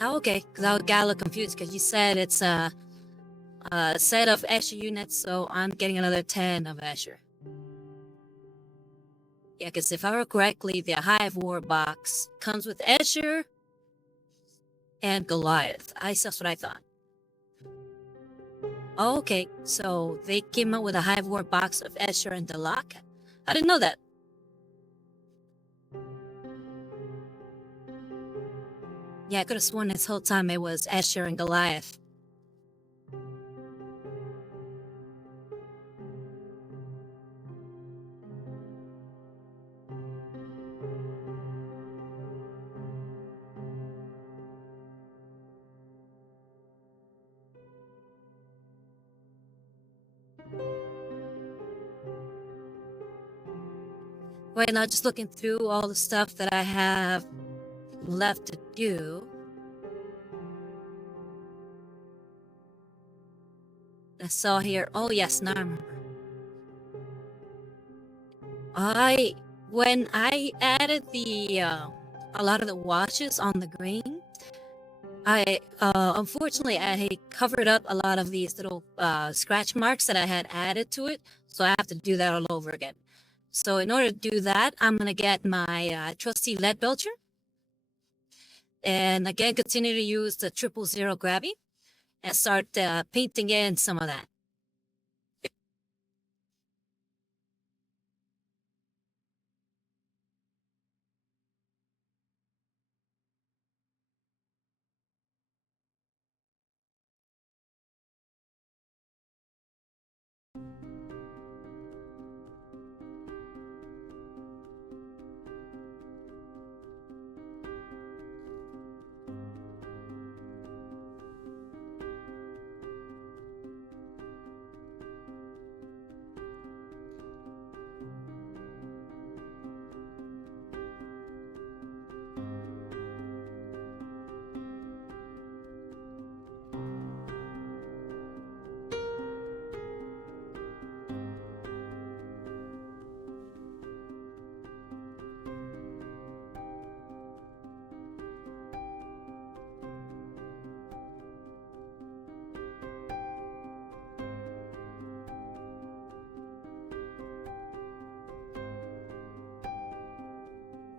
Oh, okay, because I got a little confused because you said it's a set of Escher units, so I'm getting another 10 of Escher. Yeah, because if I recall correctly, the Hive War box comes with Escher and Goliath. That's what I thought. Oh, okay, so they came out with a Hive War box of Escher and Delak? I didn't know that. Yeah, I could have sworn this whole time it was Escher and Goliath. Right now, just looking through all the stuff that I have left to do. I saw here. Oh yes, now I remember. When I added the a lot of the washes on the green, I unfortunately I covered up a lot of these little scratch marks that I had added to it, so I have to do that all over again. So in order to do that, I'm gonna get my trusty lead belcher, and again continue to use the 000 grabby, and start painting in some of that.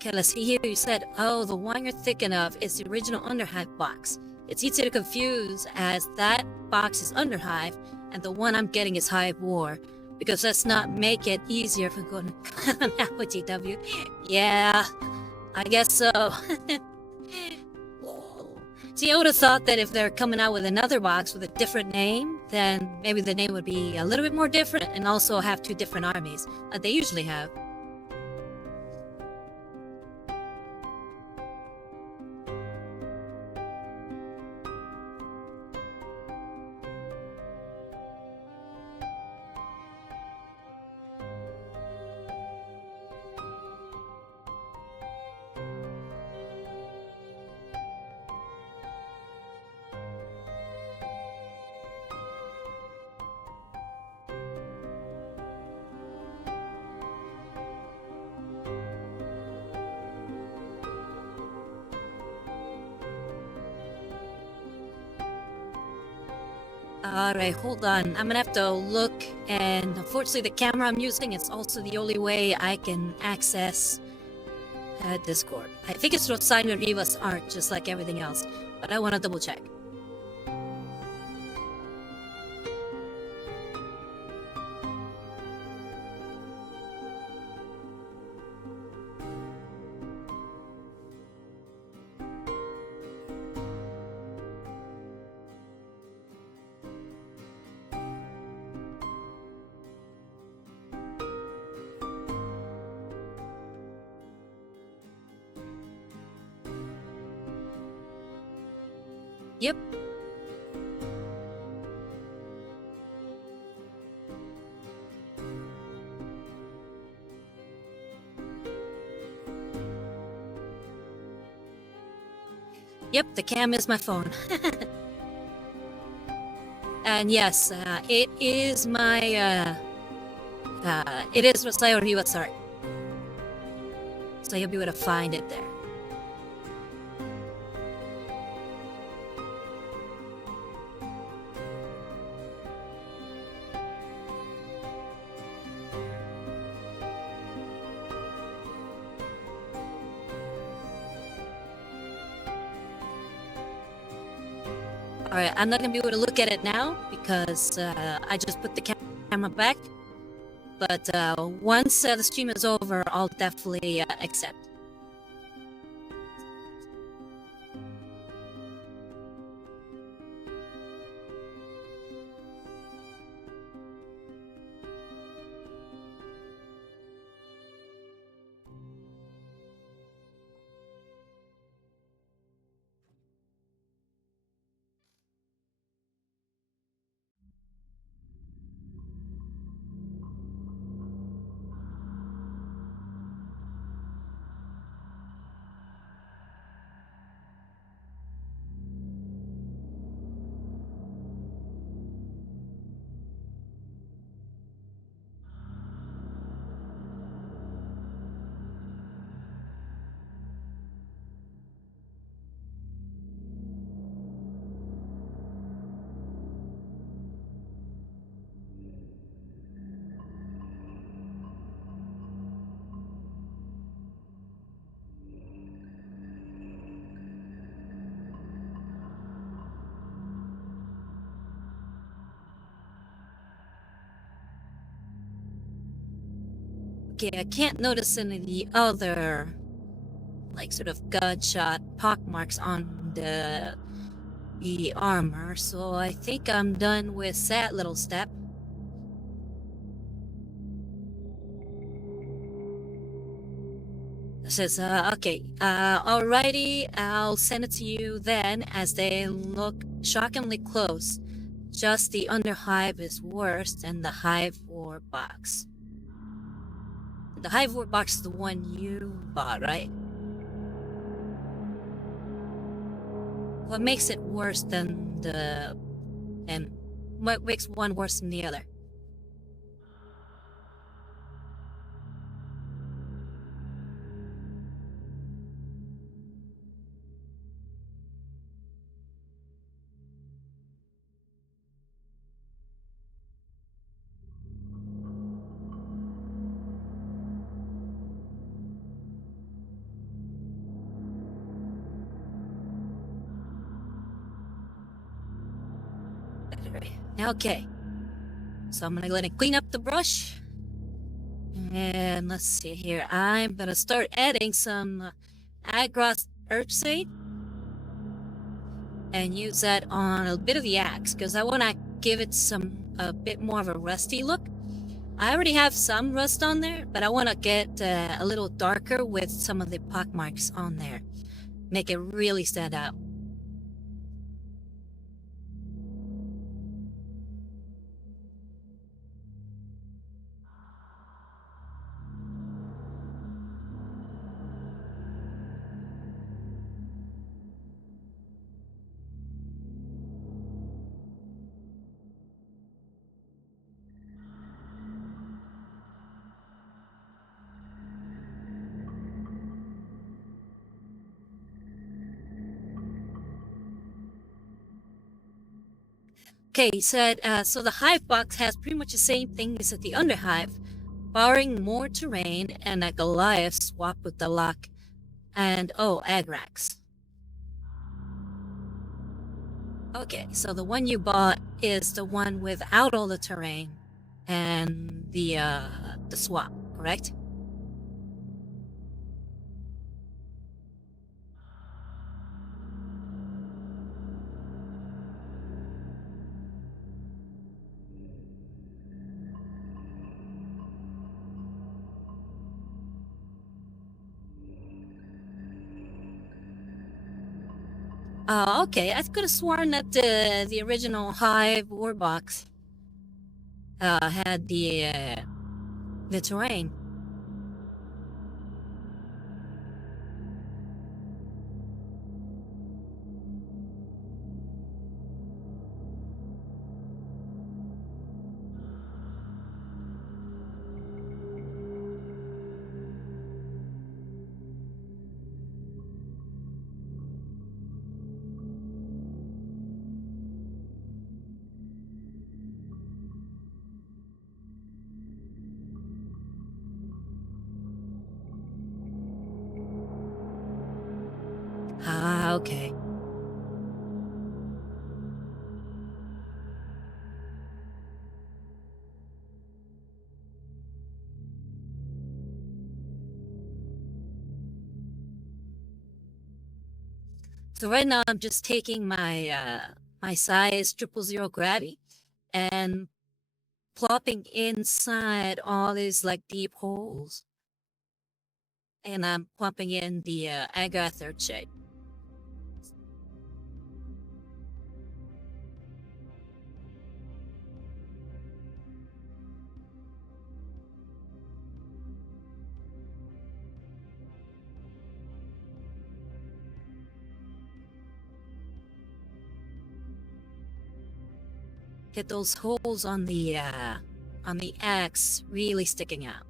Okay, let's see here. You said, oh, the one you're thinking of is the original Underhive box. It's easy to confuse as that box is Underhive and the one I'm getting is Hive War. Because let's not make it easier if we're going to come out with GW. Yeah, I guess so. See, I would have thought that if they're coming out with another box with a different name, then maybe the name would be a little bit more different and also have two different armies, like they usually have. Alright, hold on. I'm gonna have to look, and unfortunately the camera I'm using is also the only way I can access Discord. I think it's what Sign with Riva's art, just like everything else, but I want to double check. Yep. Yep, the cam is my phone. And yes, it is my, it is Sayori US art. So you'll be able to find it there. Alright, I'm not gonna be able to look at it now because I just put the camera back. But once the stream is over, I'll definitely accept. Okay, I can't notice any of the other, like, sort of gunshot pockmarks on the armor, so I think I'm done with that little step. It says, okay, alrighty, I'll send it to you then, as they look shockingly close. Just the underhive is worse than the hive war box. The hive war box is the one you bought, right? What makes it worse than the... and what makes one worse than the other? Okay, so I'm gonna go ahead and clean up the brush. And let's see here. I'm gonna start adding some Agros Earthseed and use that on a bit of the axe because I want to give it a bit more of a rusty look. I already have some rust on there, but I want to get a little darker with some of the pockmarks on there. Make it really stand out. Okay, he said, so the hive box has pretty much the same thing as the underhive, barring more terrain and a Goliath swap with the lock and, oh, Agrax. Okay, so the one you bought is the one without all the terrain and the swap, correct? Okay. I could have sworn that the original Hive War box had the terrain. Okay. So right now I'm just taking my size 000 grabby and plopping inside all these like deep holes, and I'm pumping in the Agar third shade. Get those holes on the axe really sticking out.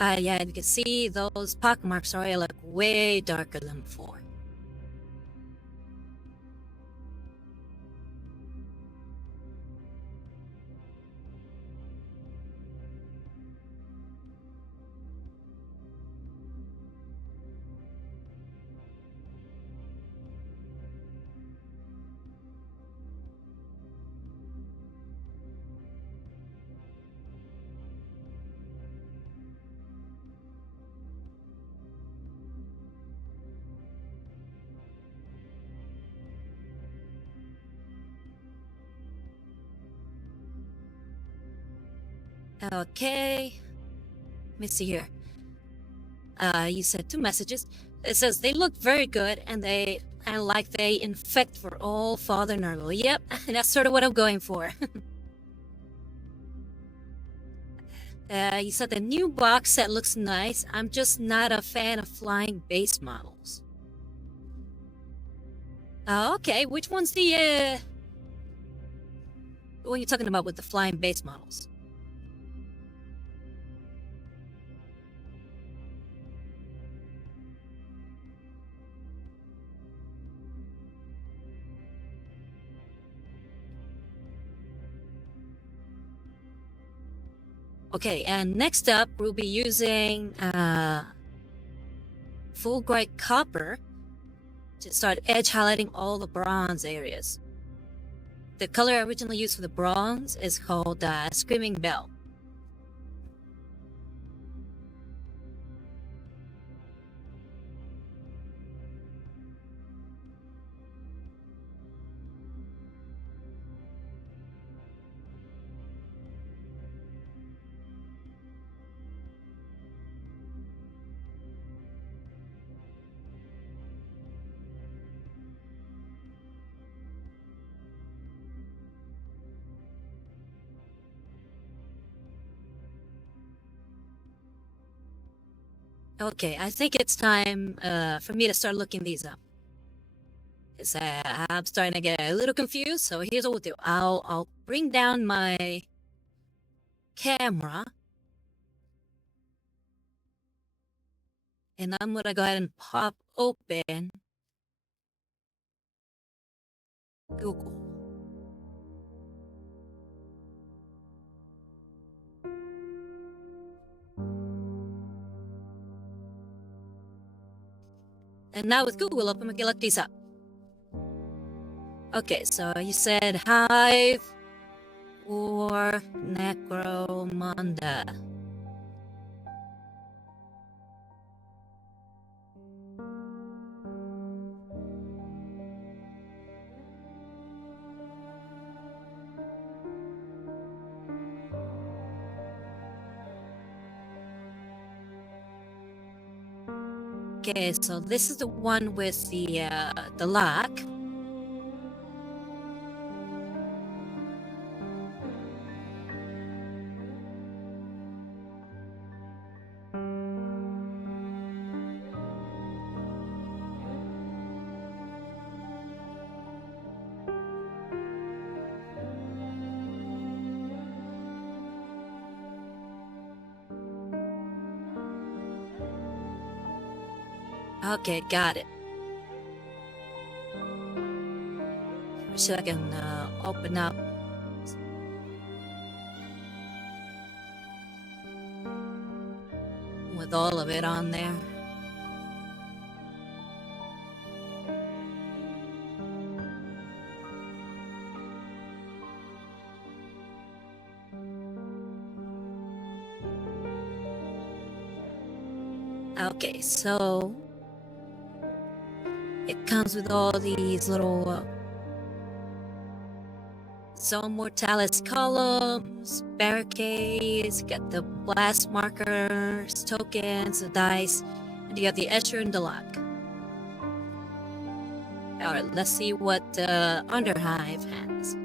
Yeah, you can see those pock marks are like way darker than before. Okay, let me see here. You sent 2 messages. It says they look very good, and like they infect for all Father Nurgle. Yep, that's sort of what I'm going for. You said the new box set looks nice. I'm just not a fan of flying base models. Okay, which one's the what are you talking about with the flying base models? Okay, and next up, we'll be using full bright copper to start edge highlighting all the bronze areas. The color I originally used for the bronze is called Screaming Bell. Okay, I think it's time for me to start looking these up. I'm starting to get a little confused, so here's what we'll do. I'll bring down my camera, and I'm gonna go ahead and pop open Google. And now with Google open, we can look these up. Okay, so you said Hive or Necromunda. Okay, so this is the one with the lock. Okay, got it. So I can open up. With all of it on there. Okay, so it comes with all these little Zone Mortalis columns, barricades, you got the blast markers, tokens, the dice, and you got the Escher and the lock. Alright, let's see what Underhive has.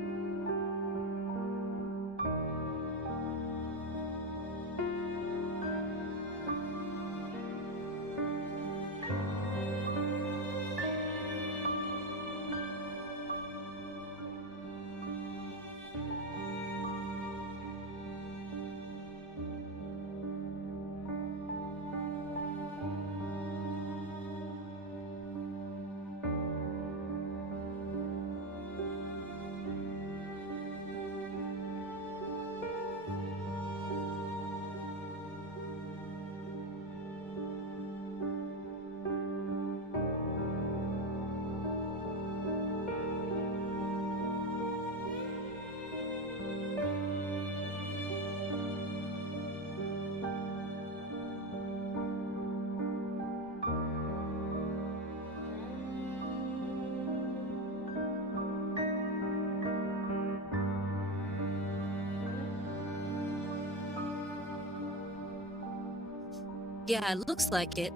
Yeah, it looks like it.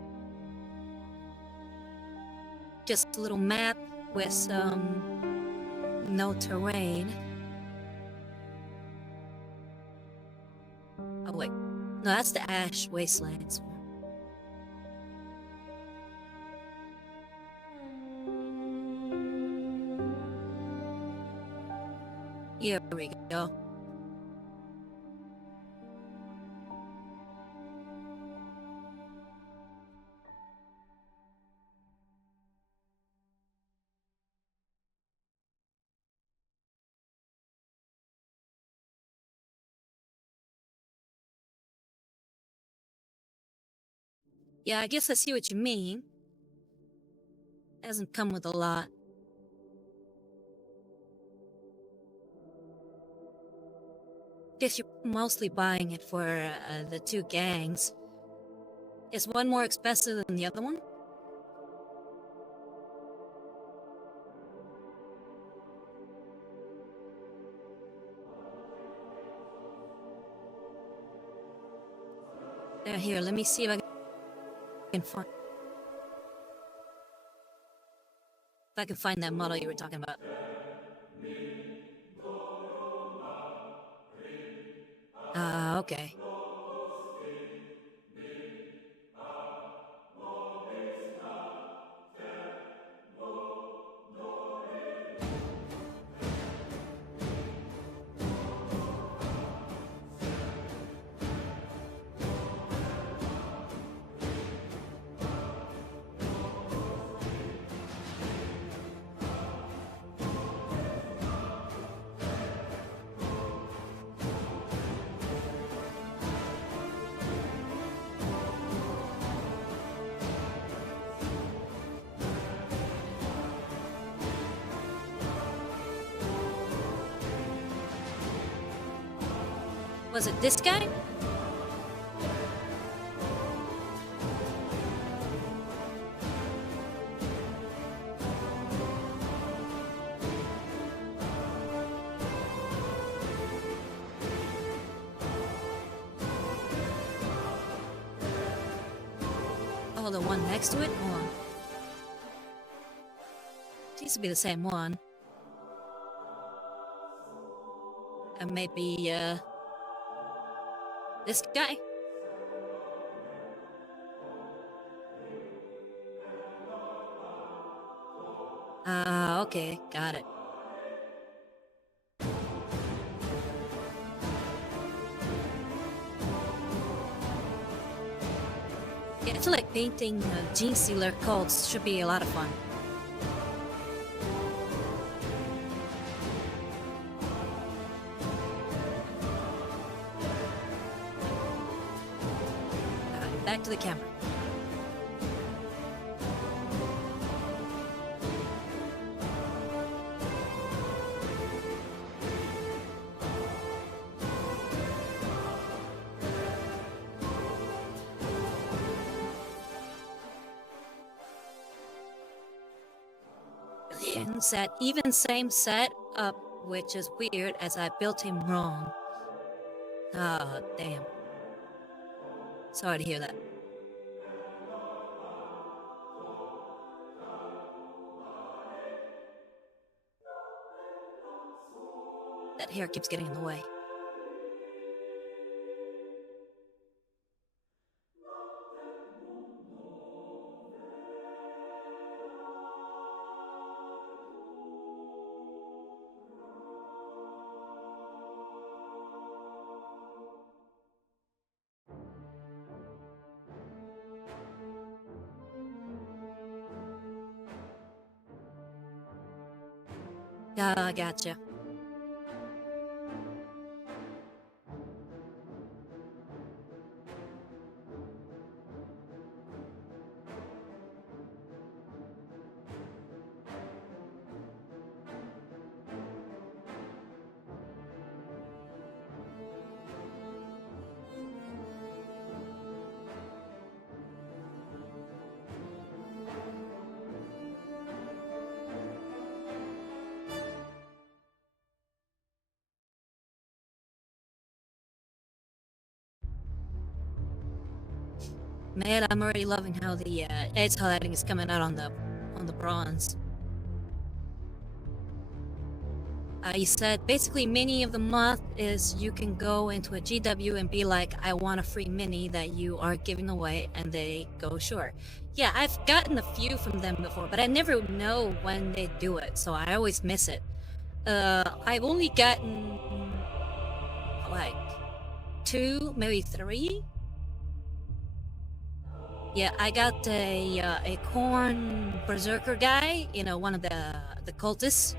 Just a little map with some no terrain. Oh wait, no, that's the Ash Wastelands. Here we go. Yeah, I guess I see what you mean. Doesn't come with a lot. Guess you're mostly buying it for the two gangs. Is one more expensive than the other one? Here, let me see if I can find that model you were talking about. Okay. Was it this guy? Oh, the one next to it? Hold on. Seems to be the same one. And maybe, this guy? Okay, got it. Yeah, I feel like painting Gene Stealer cults should be a lot of fun. Back to the camera. Set, even same set up, which is weird as I built him wrong. Ah, damn. Sorry to hear that. That hair keeps getting in the way. Gotcha. Man, I'm already loving how the edge highlighting is coming out on the bronze. You said basically mini of the month is you can go into a GW and be like, I want a free mini that you are giving away, and they go, sure. Yeah, I've gotten a few from them before, but I never know when they do it, so I always miss it. I've only gotten like 2, maybe 3. Yeah, I got a corn berserker guy, one of the cultists.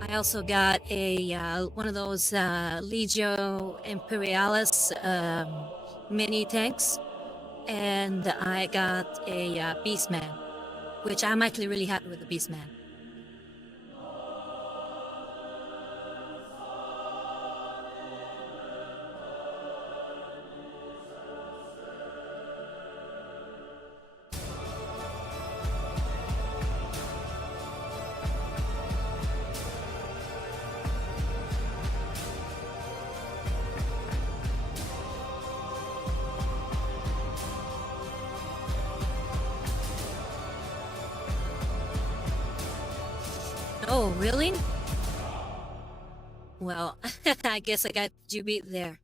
I also got a one of those Legio Imperialis mini tanks, and I got a Beastman, which I'm actually really happy with the Beastman. Oh, really? Well, I guess I got you beat there.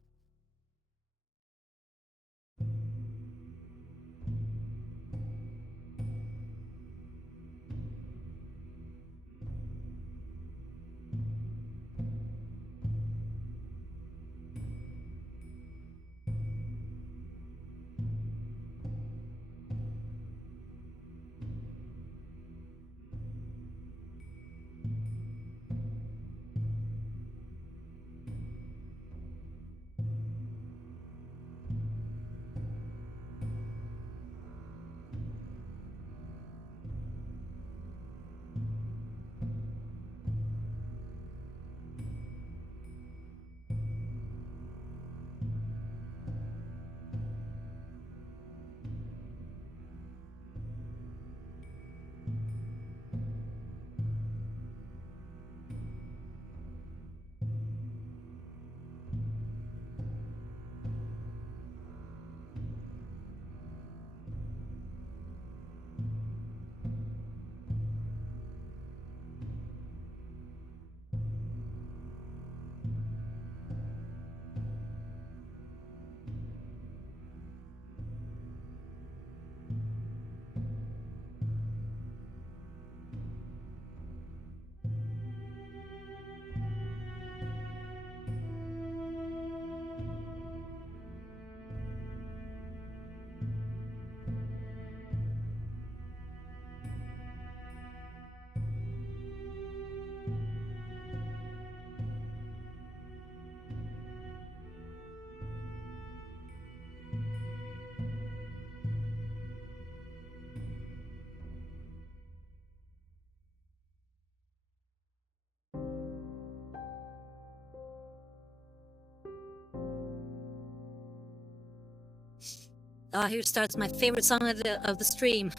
Here starts my favorite song of the stream.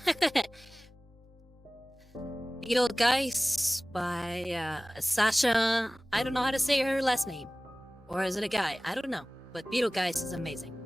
Betelgeuse by Sasha. I don't know how to say her last name. Or is it a guy? I don't know. But Betelgeuse is amazing.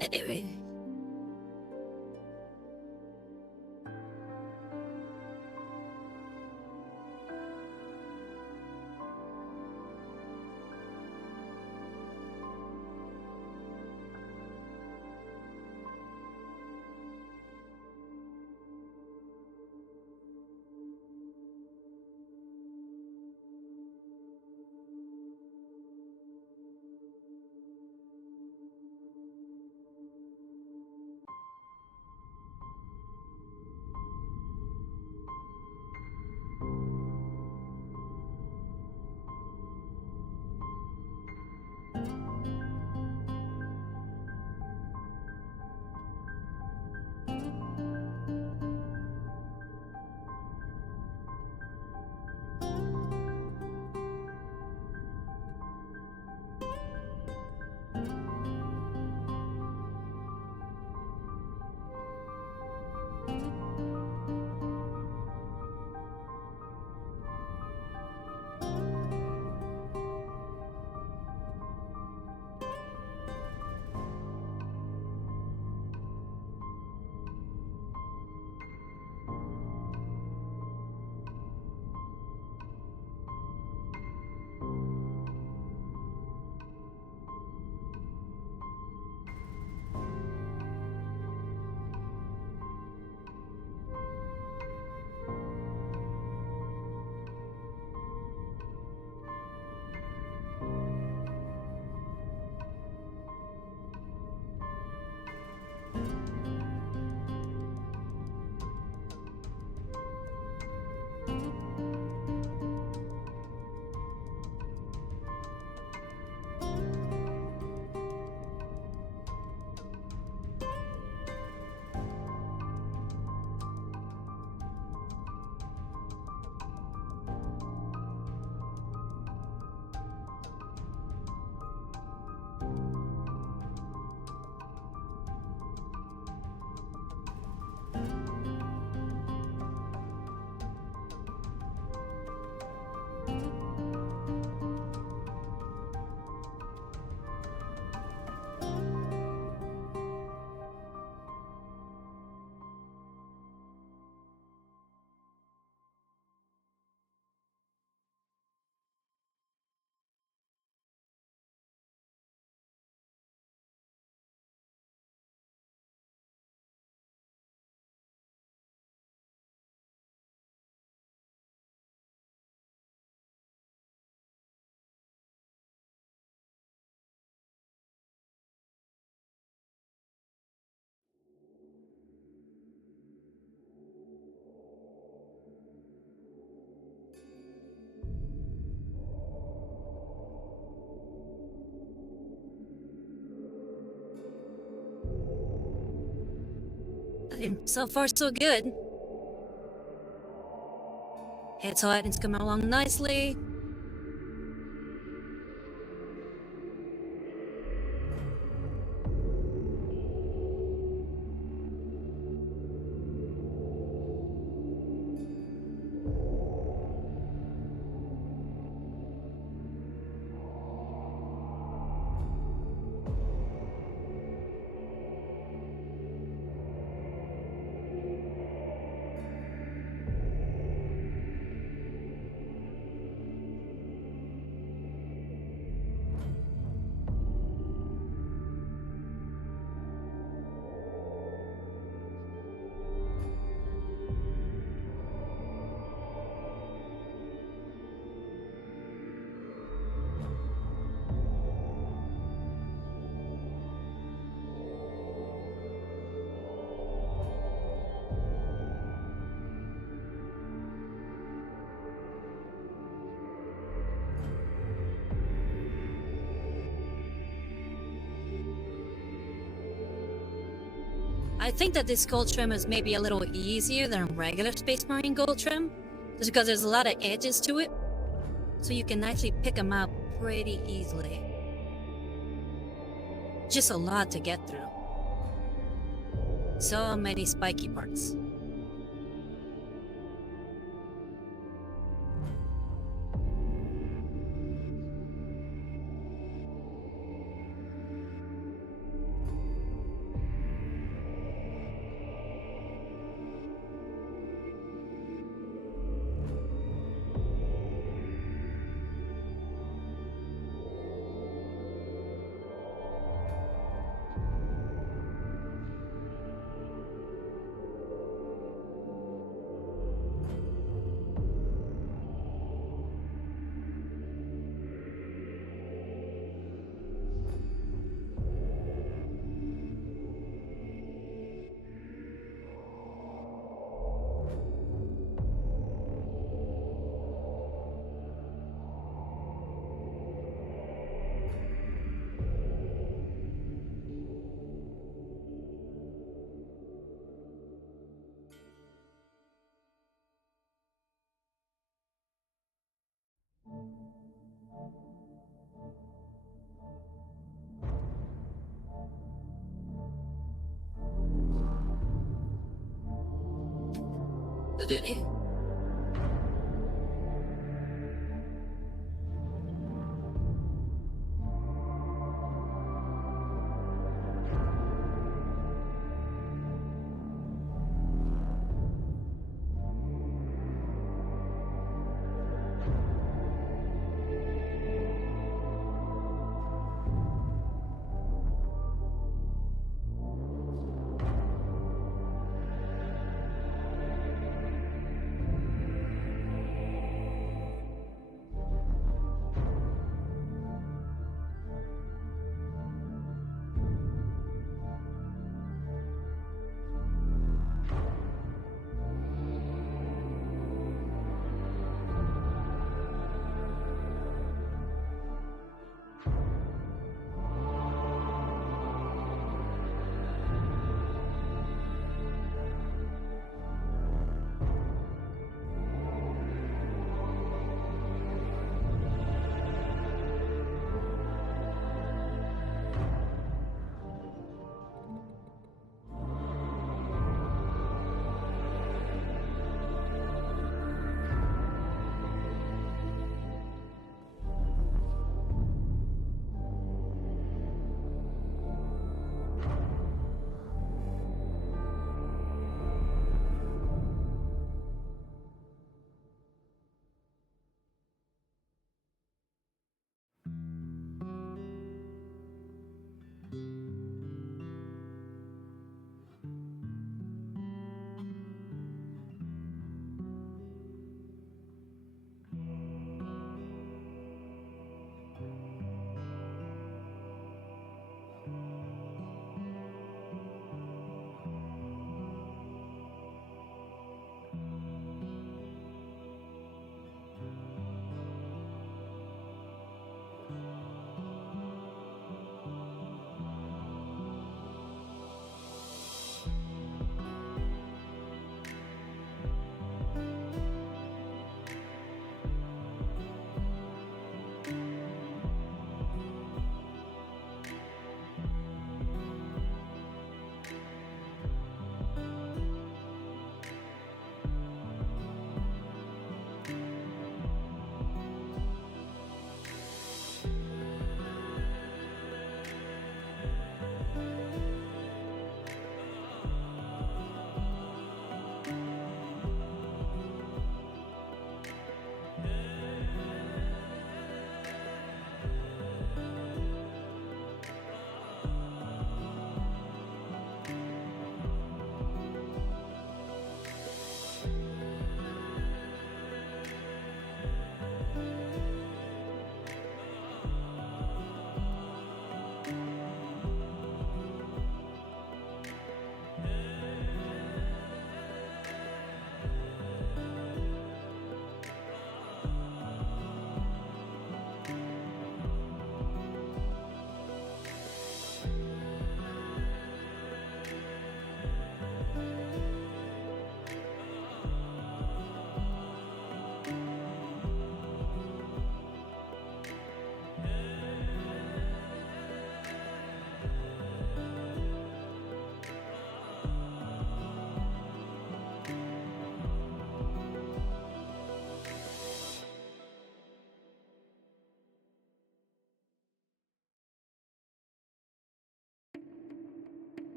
Anyway. So far, so good. Head's hot, it's coming along nicely. I think that this gold trim is maybe a little easier than regular Space Marine gold trim, just because there's a lot of edges to it, so you can actually pick them out pretty easily. Just a lot to get through. So many spiky parts. the duty.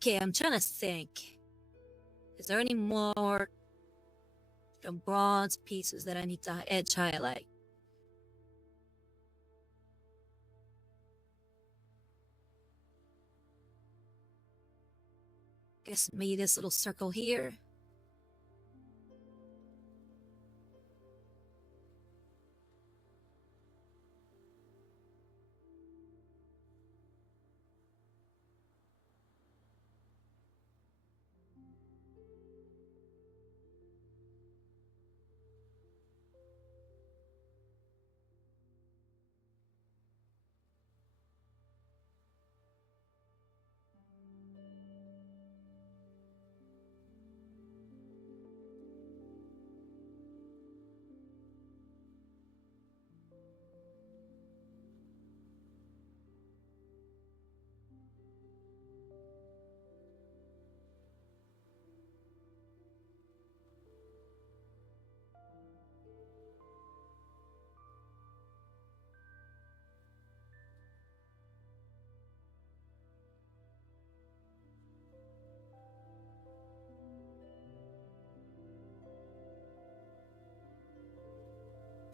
Okay, I'm trying to think. Is there any more bronze pieces that I need to edge highlight? Guess maybe this little circle here.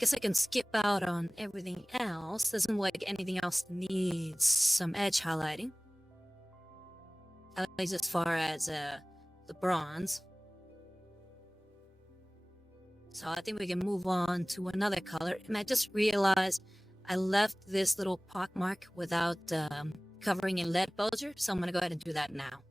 Guess I can skip out on everything else. Doesn't look like anything else needs some edge highlighting. At least as far as the bronze. So I think we can move on to another color. And I just realized I left this little pockmark without covering in lead poser, so I'm gonna go ahead and do that now.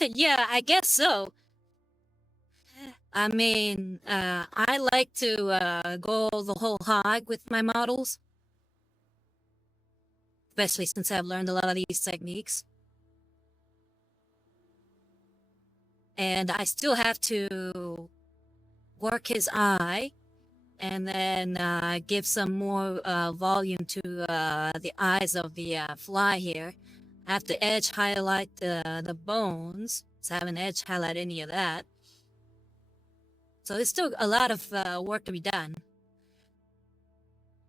Yeah, I guess so. I mean, I like to go the whole hog with my models, especially since I've learned a lot of these techniques. And I still have to work his eye and then give some more volume to the eyes of the fly here. I have to edge highlight the bones, so I haven't edge highlight any of that. So there's still a lot of work to be done.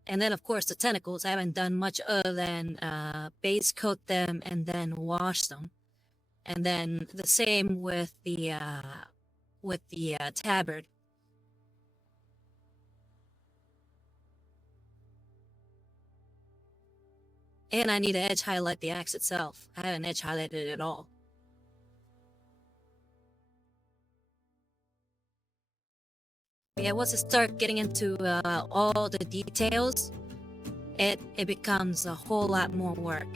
And then, of course, the tentacles, I haven't done much other than base coat them and then wash them. And then the same with the tabard. And I need to edge highlight the axe itself. I haven't edge highlighted it at all. Yeah, once I start getting into all the details, it becomes a whole lot more work.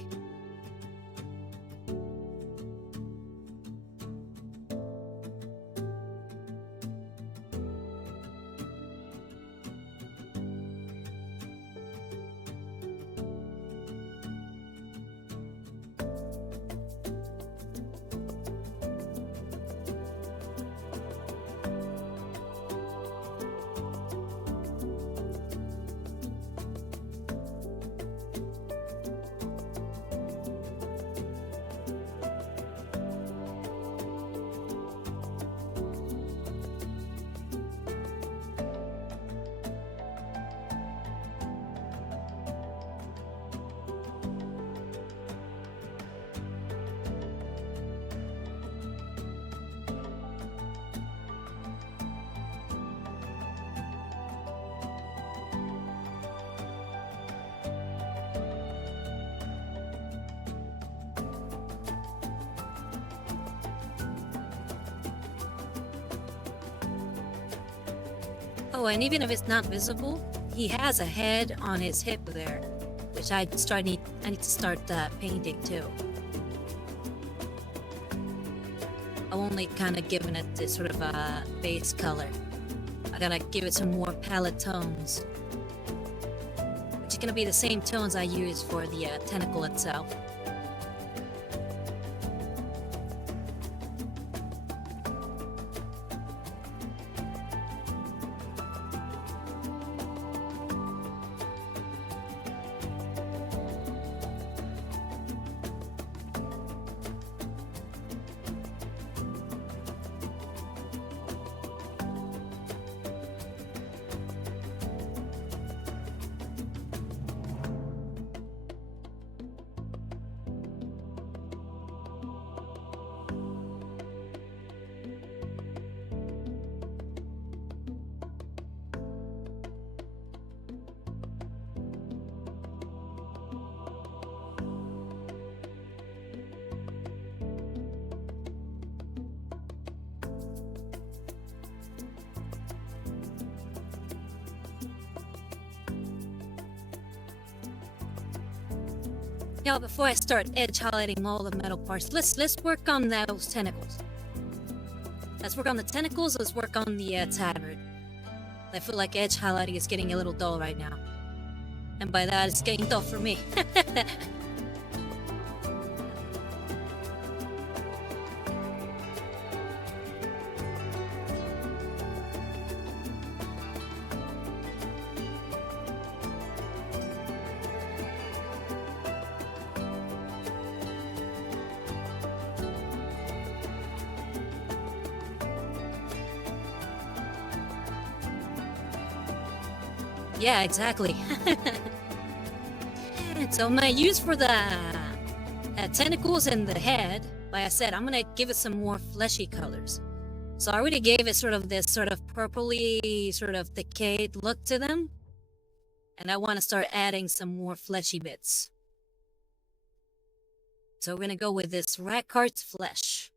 Oh, and even if it's not visible, he has a head on his hip there, which I need to start painting too. I've only kind of given it this sort of a base color. I gotta give it some more palette tones, which are gonna be the same tones I use for the tentacle itself. Yeah, before I start edge highlighting all the metal parts, let's work on those tentacles. Let's work on the tentacles. Let's work on the tabard. I feel like edge highlighting is getting a little dull right now, and by that, it's getting dull for me. Yeah, exactly. So I'm gonna use for the tentacles and the head, like I said, I'm gonna give it some more fleshy colors. So I already gave it sort of this sort of purpley, sort of decayed look to them. And I want to start adding some more fleshy bits. So we're gonna go with this Rackhart's flesh.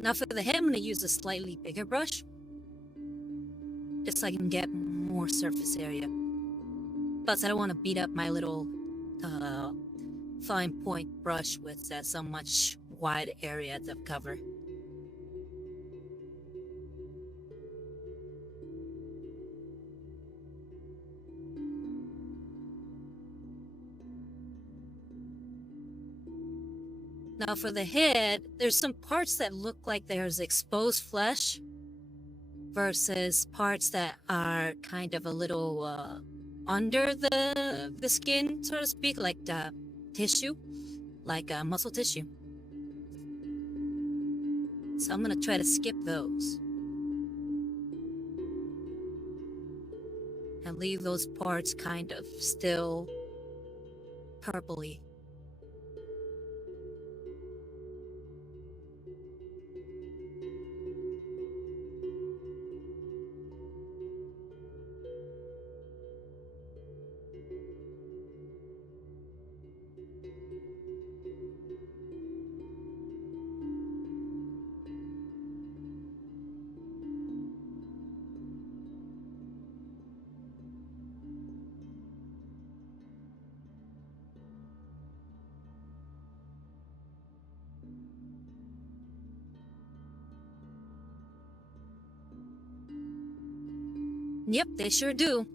Now for the head, I'm going to use a slightly bigger brush, just so I can get more surface area. Plus, I don't want to beat up my little fine point brush with so much wide area to cover. Now for the head, there's some parts that look like there's exposed flesh versus parts that are kind of a little under the skin, so to speak, like the tissue, like muscle tissue. So I'm gonna try to skip those and leave those parts kind of still purpley. Yep, they sure do.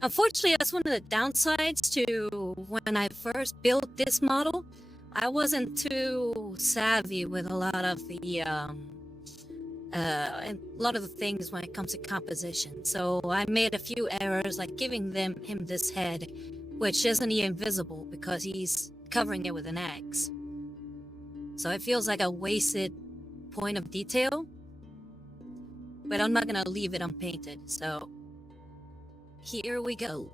Unfortunately, that's one of the downsides to when I first built this model. I wasn't too savvy with a lot of the things when it comes to composition. So I made a few errors, like giving him this head, which isn't even visible because he's covering it with an axe. So it feels like a wasted point of detail. But I'm not gonna leave it unpainted, so here we go.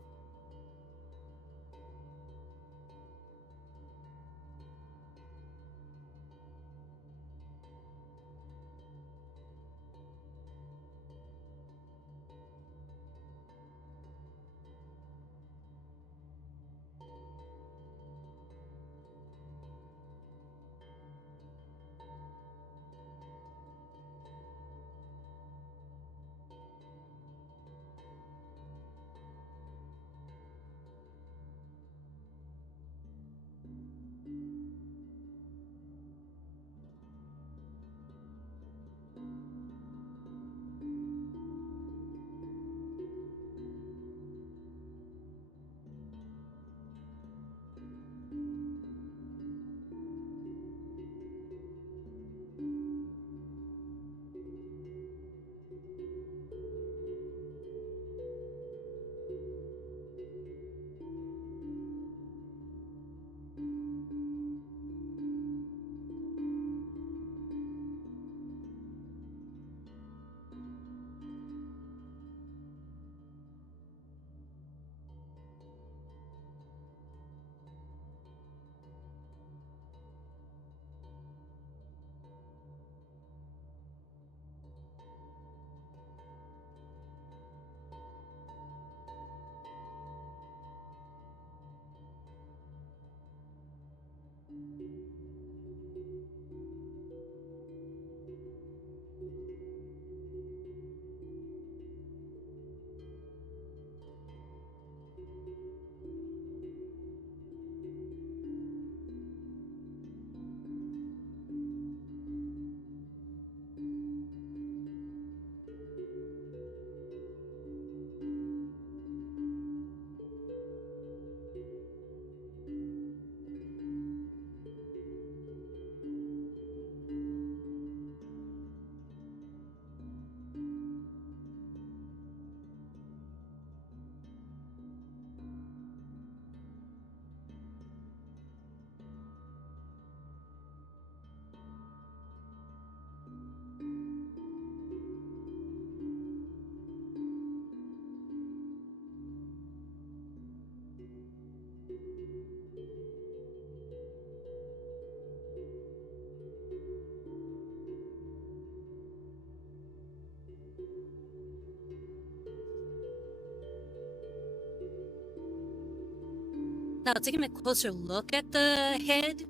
Now, taking a closer look at the head,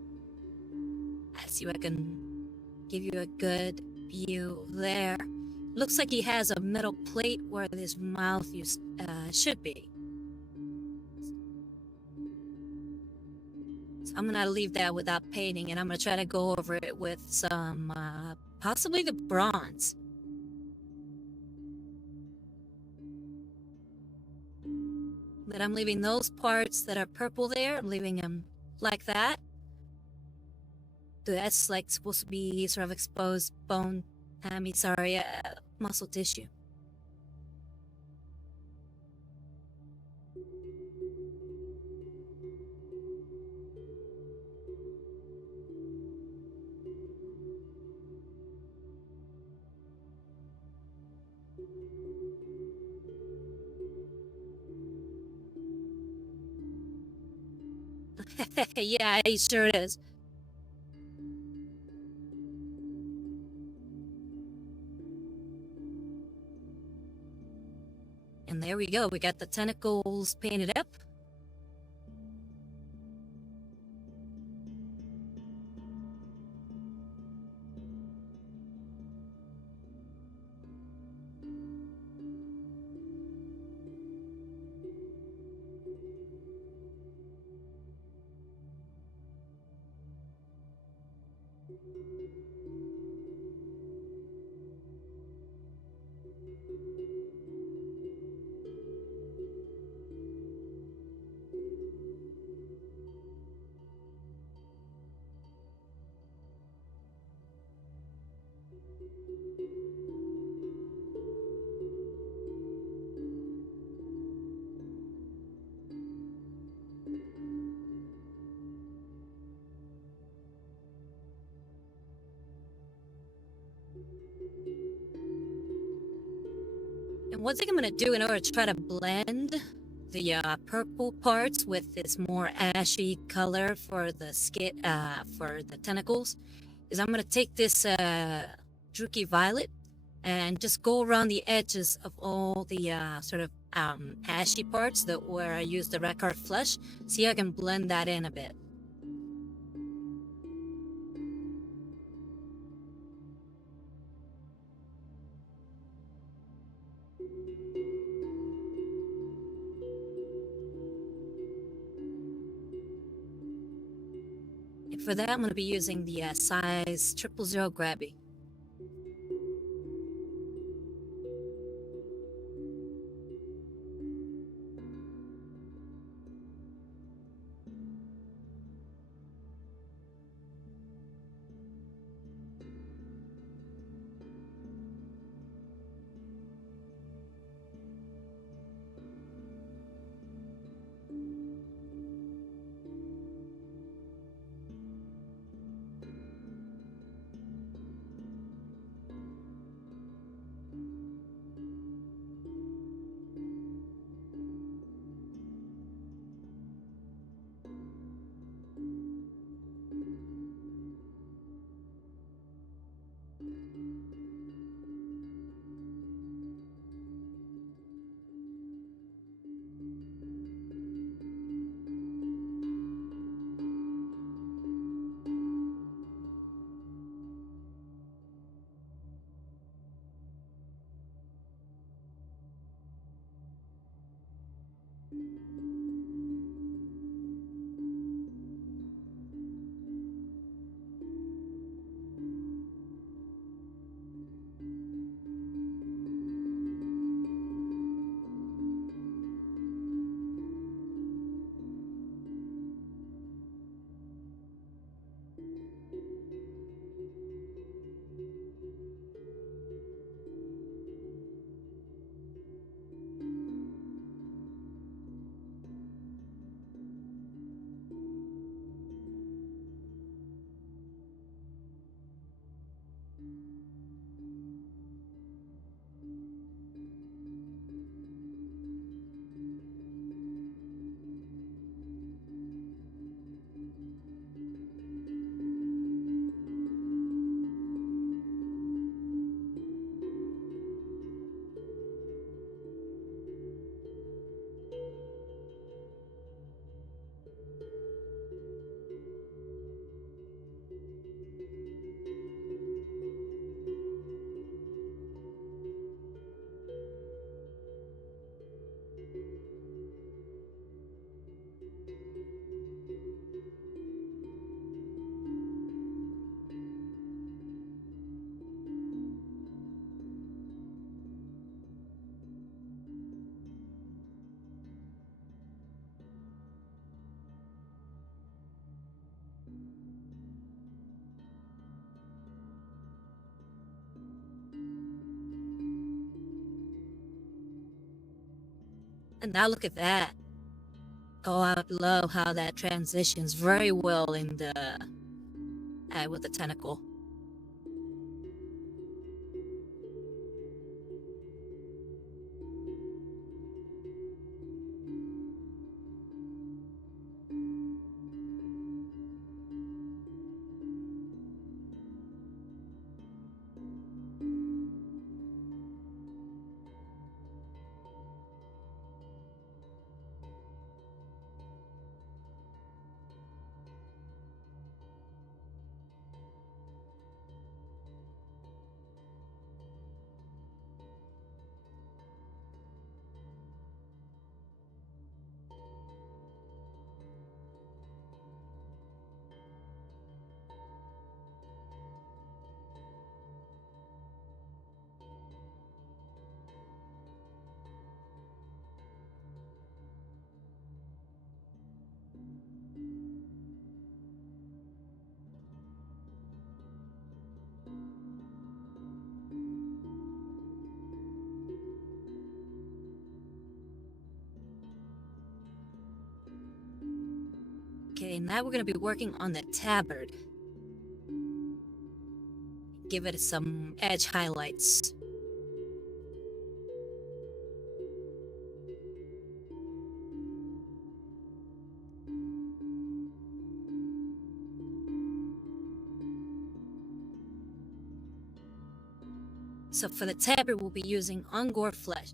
I see if I can give you a good view there. Looks like he has a metal plate where his mouth should be. So I'm gonna leave that without painting, and I'm gonna try to go over it with some, possibly the bronze. But I'm leaving those parts that are purple there. I'm leaving them like that. That's like supposed to be sort of exposed bone, muscle tissue. Yeah, it sure is. And there we go. We got the tentacles painted up. And one thing I'm going to do in order to try to blend the purple parts with this more ashy color for the for the tentacles is I'm going to take this Druky Violet and just go around the edges of all the sort of ashy parts where I used the Rackard Flesh. See how I can blend that in a bit. And for that, I'm going to be using the size 000 Grabby. And now look at that. Oh, I love how that transitions very well in the with the tentacle. Okay, now we're going to be working on the tabard. Give it some edge highlights. So for the tabard, we'll be using Ungor flesh.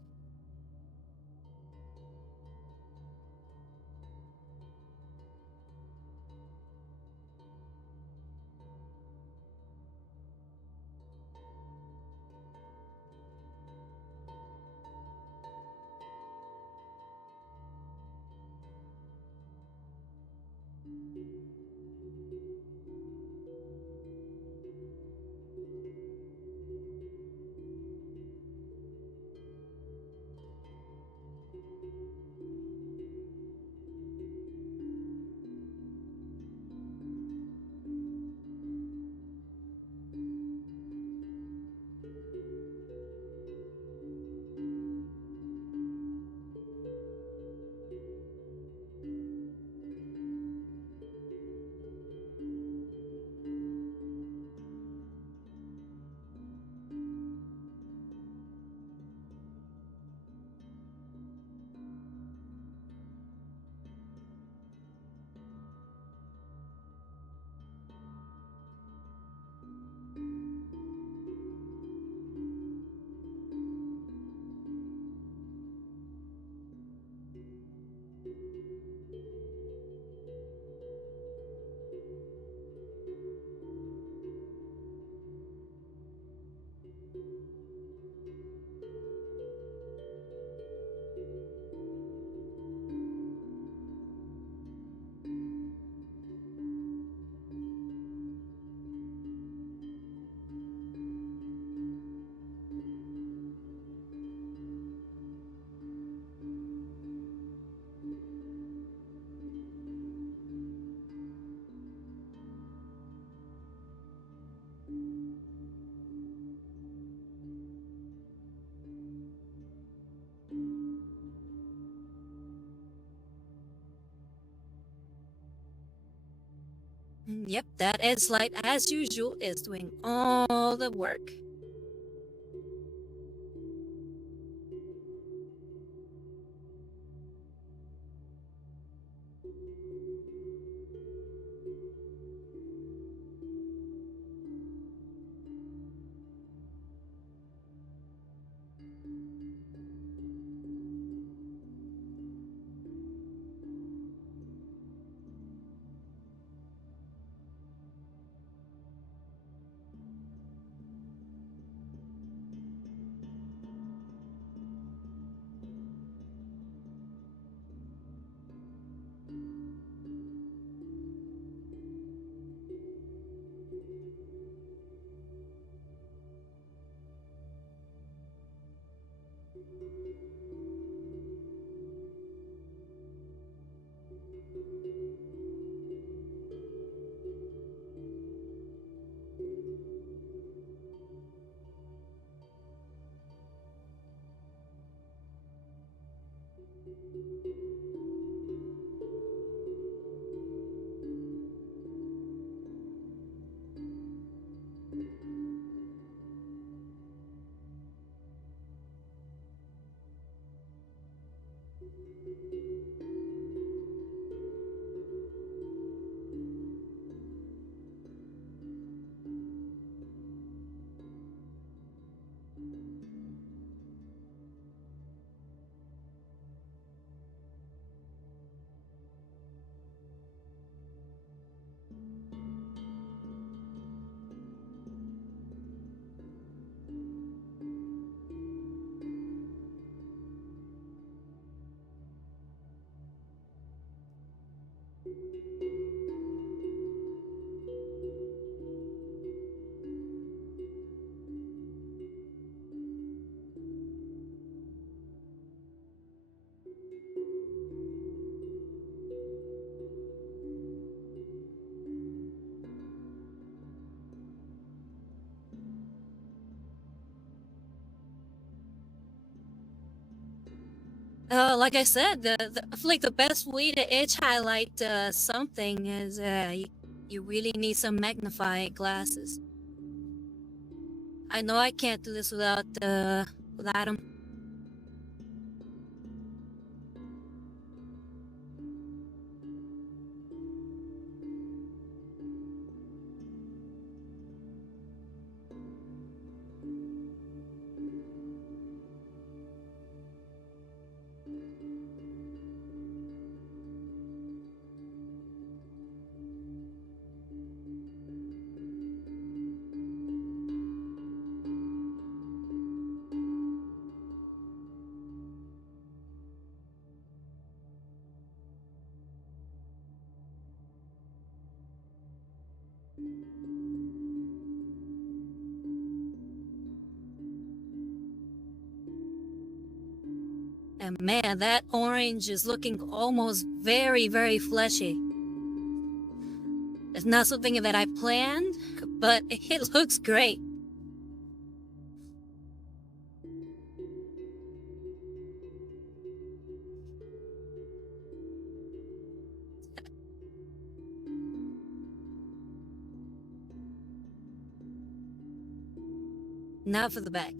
Yep, that edge light, as usual, is doing all the work. Like I said, I feel like the best way to edge highlight something is you really need some magnifying glasses. I know I can't do this without them. And man, that orange is looking almost very, very fleshy. It's not something that I planned, but it looks great. Now for the back.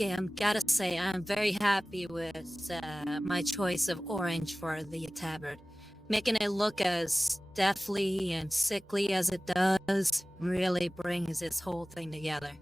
Okay, I'm gotta say, I'm very happy with my choice of orange for the tabard. Making it look as deathly and sickly as it does really brings this whole thing together.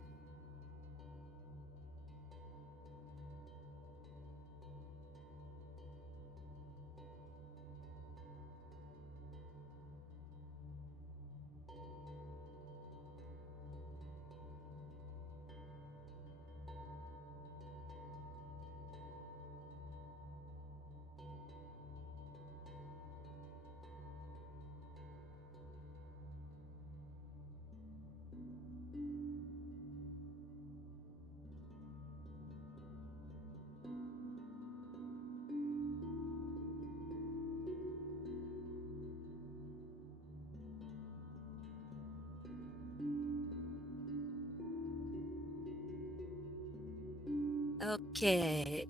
Okay,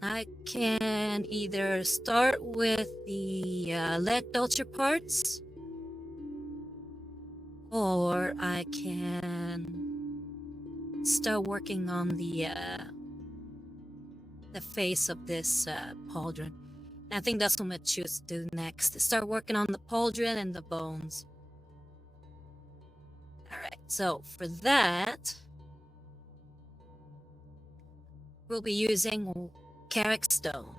I can either start with the lead belcher parts, or I can start working on the face of this pauldron. I think that's what I'm gonna choose to do next. Start working on the pauldron and the bones. Alright, so for that, we'll be using Carrick Stone.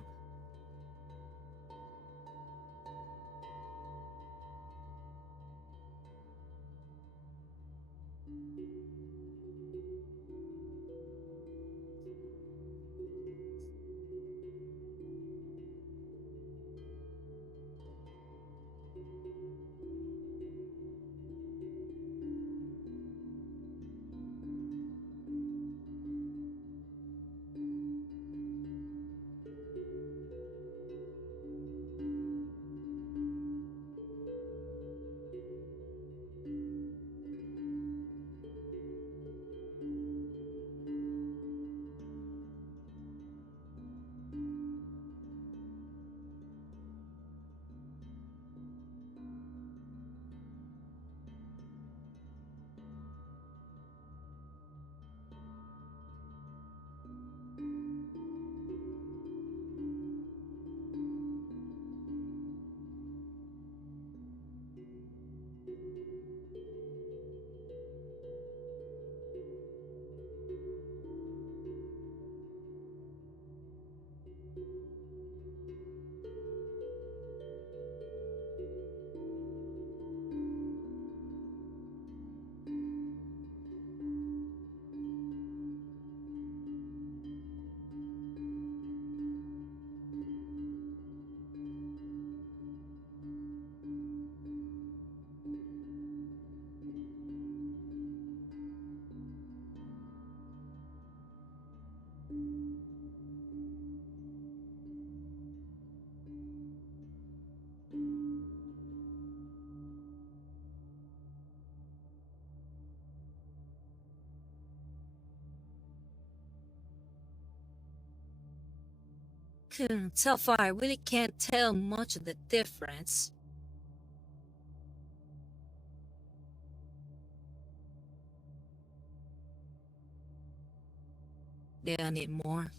So far, I really can't tell much of the difference. Do I need more?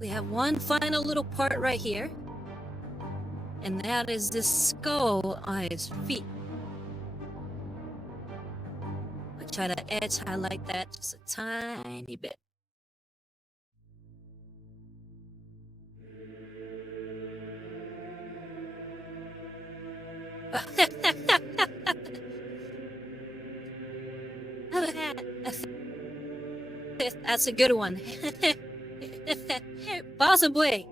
we have one final little part right here, and that is this skull on his feet. I'll try to edge highlight that just a tiny bit. That's a good one. Possibly.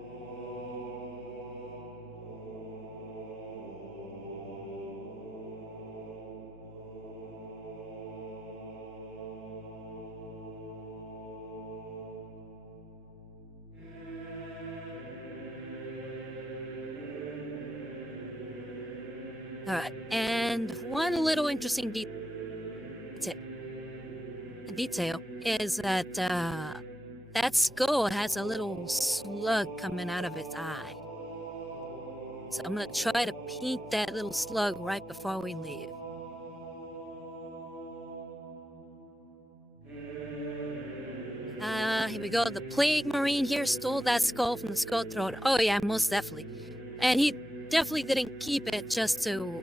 Alright, and one little interesting detail is that that skull has a little slug coming out of its eye. So I'm gonna try to paint that little slug right before we leave. Here we go. The Plague Marine here stole that skull from the Skull Throat. Oh yeah, most definitely. And he definitely didn't keep it just to,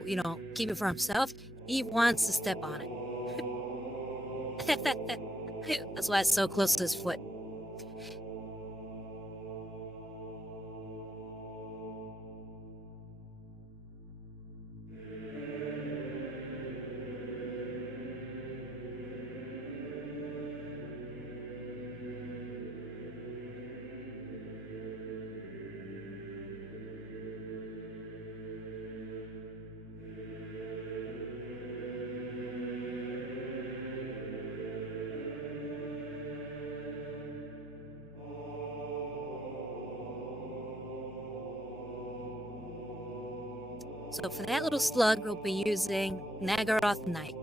keep it for himself. He wants to step on it. That's why it's so close to his foot. So for that little slug, we'll be using Nagaroth Knight.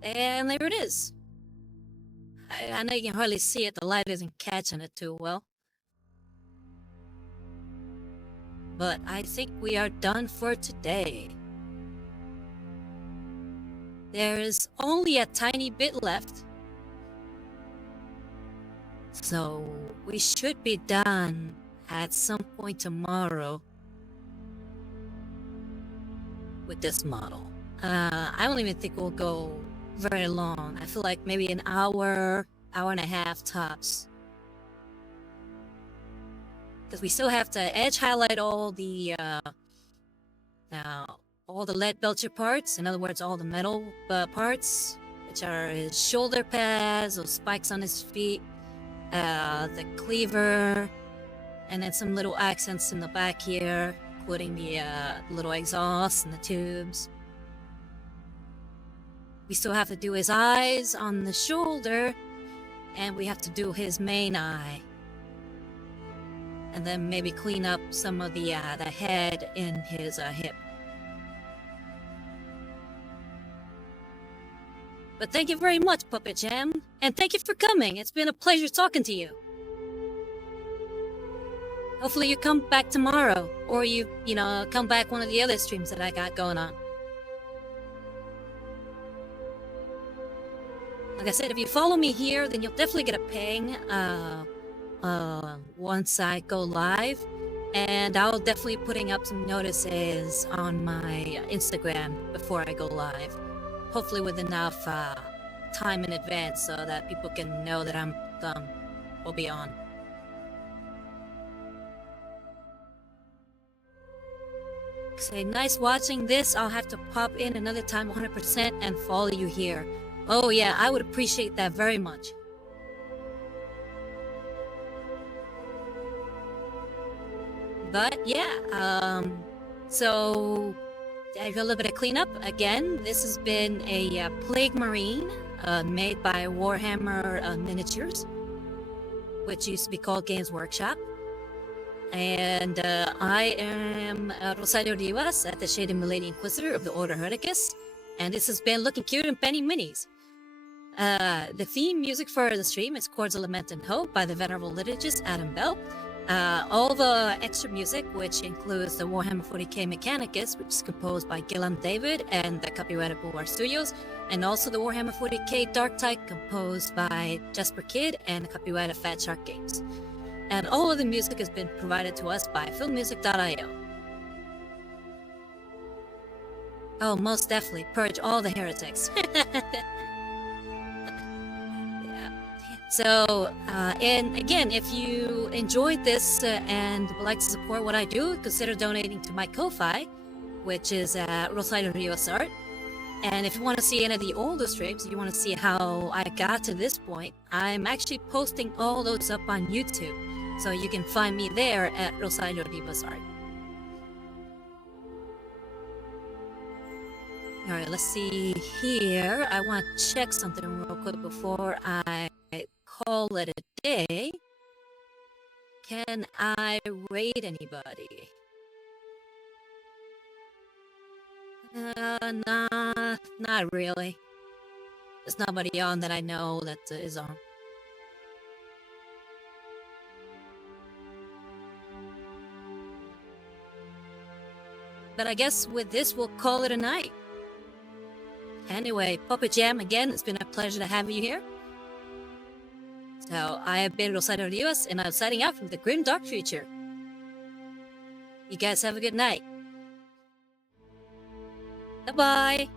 And there it is. I know you can hardly see it, the light isn't catching it too well. But I think we are done for today. There is only a tiny bit left. So we should be done at some point tomorrow with this model. I don't even think we'll go very long. I feel like maybe an hour and a half tops. Because we still have to edge highlight all the lead belcher parts. In other words, all the metal parts, which are his shoulder pads, those spikes on his feet, the cleaver, and then some little accents in the back here, including the little exhaust and the tubes. We still have to do his eyes on the shoulder, and we have to do his main eye. And then maybe clean up some of the head in his hip. But thank you very much, Puppet Jam, and thank you for coming. It's been a pleasure talking to you. Hopefully you come back tomorrow, or you come back one of the other streams that I got going on. Like I said, if you follow me here, then you'll definitely get a ping once I go live, and I'll definitely be putting up some notices on my Instagram before I go live. Hopefully with enough time in advance so that people can know that I'm will be on. Say, nice watching this. I'll have to pop in another time 100% and follow you here. Oh yeah, I would appreciate that very much. But yeah, so I do a little bit of cleanup. Again, this has been a Plague Marine made by Warhammer Miniatures, which used to be called Games Workshop. And I am Rosario Rivas at the Shade and Milady Inquisitor of the Order Hereticus, and this has been Looking Cute and Penny Minis. The theme music for the stream is Chords of Lament and Hope by the venerable liturgist Adam Bell. All the extra music, which includes the Warhammer 40k Mechanicus, which is composed by Guillaume David and the copyrighted Bulwark Studios, and also the Warhammer 40k Darktide, composed by Jesper Kyd and the copyrighted Fat Shark Games. And all of the music has been provided to us by filmmusic.io. Oh, most definitely. Purge all the heretics. Yeah. So, and again, if you enjoyed this and would like to support what I do, consider donating to my Ko-Fi, which is Rosario Rivas Art. And if you want to see any of the older streams, you want to see how I got to this point, I'm actually posting all those up on YouTube. So you can find me there at Rosario Rivas Art. Alright, let's see here. I want to check something real quick before I call it a day. Can I raid anybody? Nah, not really. There's nobody on that I know that is on. But I guess with this, we'll call it a night. Anyway, Puppet Jam, again, it's been a pleasure to have you here. So, I have been Rosario Rivas, and I'm signing out from the grim dark future. You guys have a good night. Bye-bye!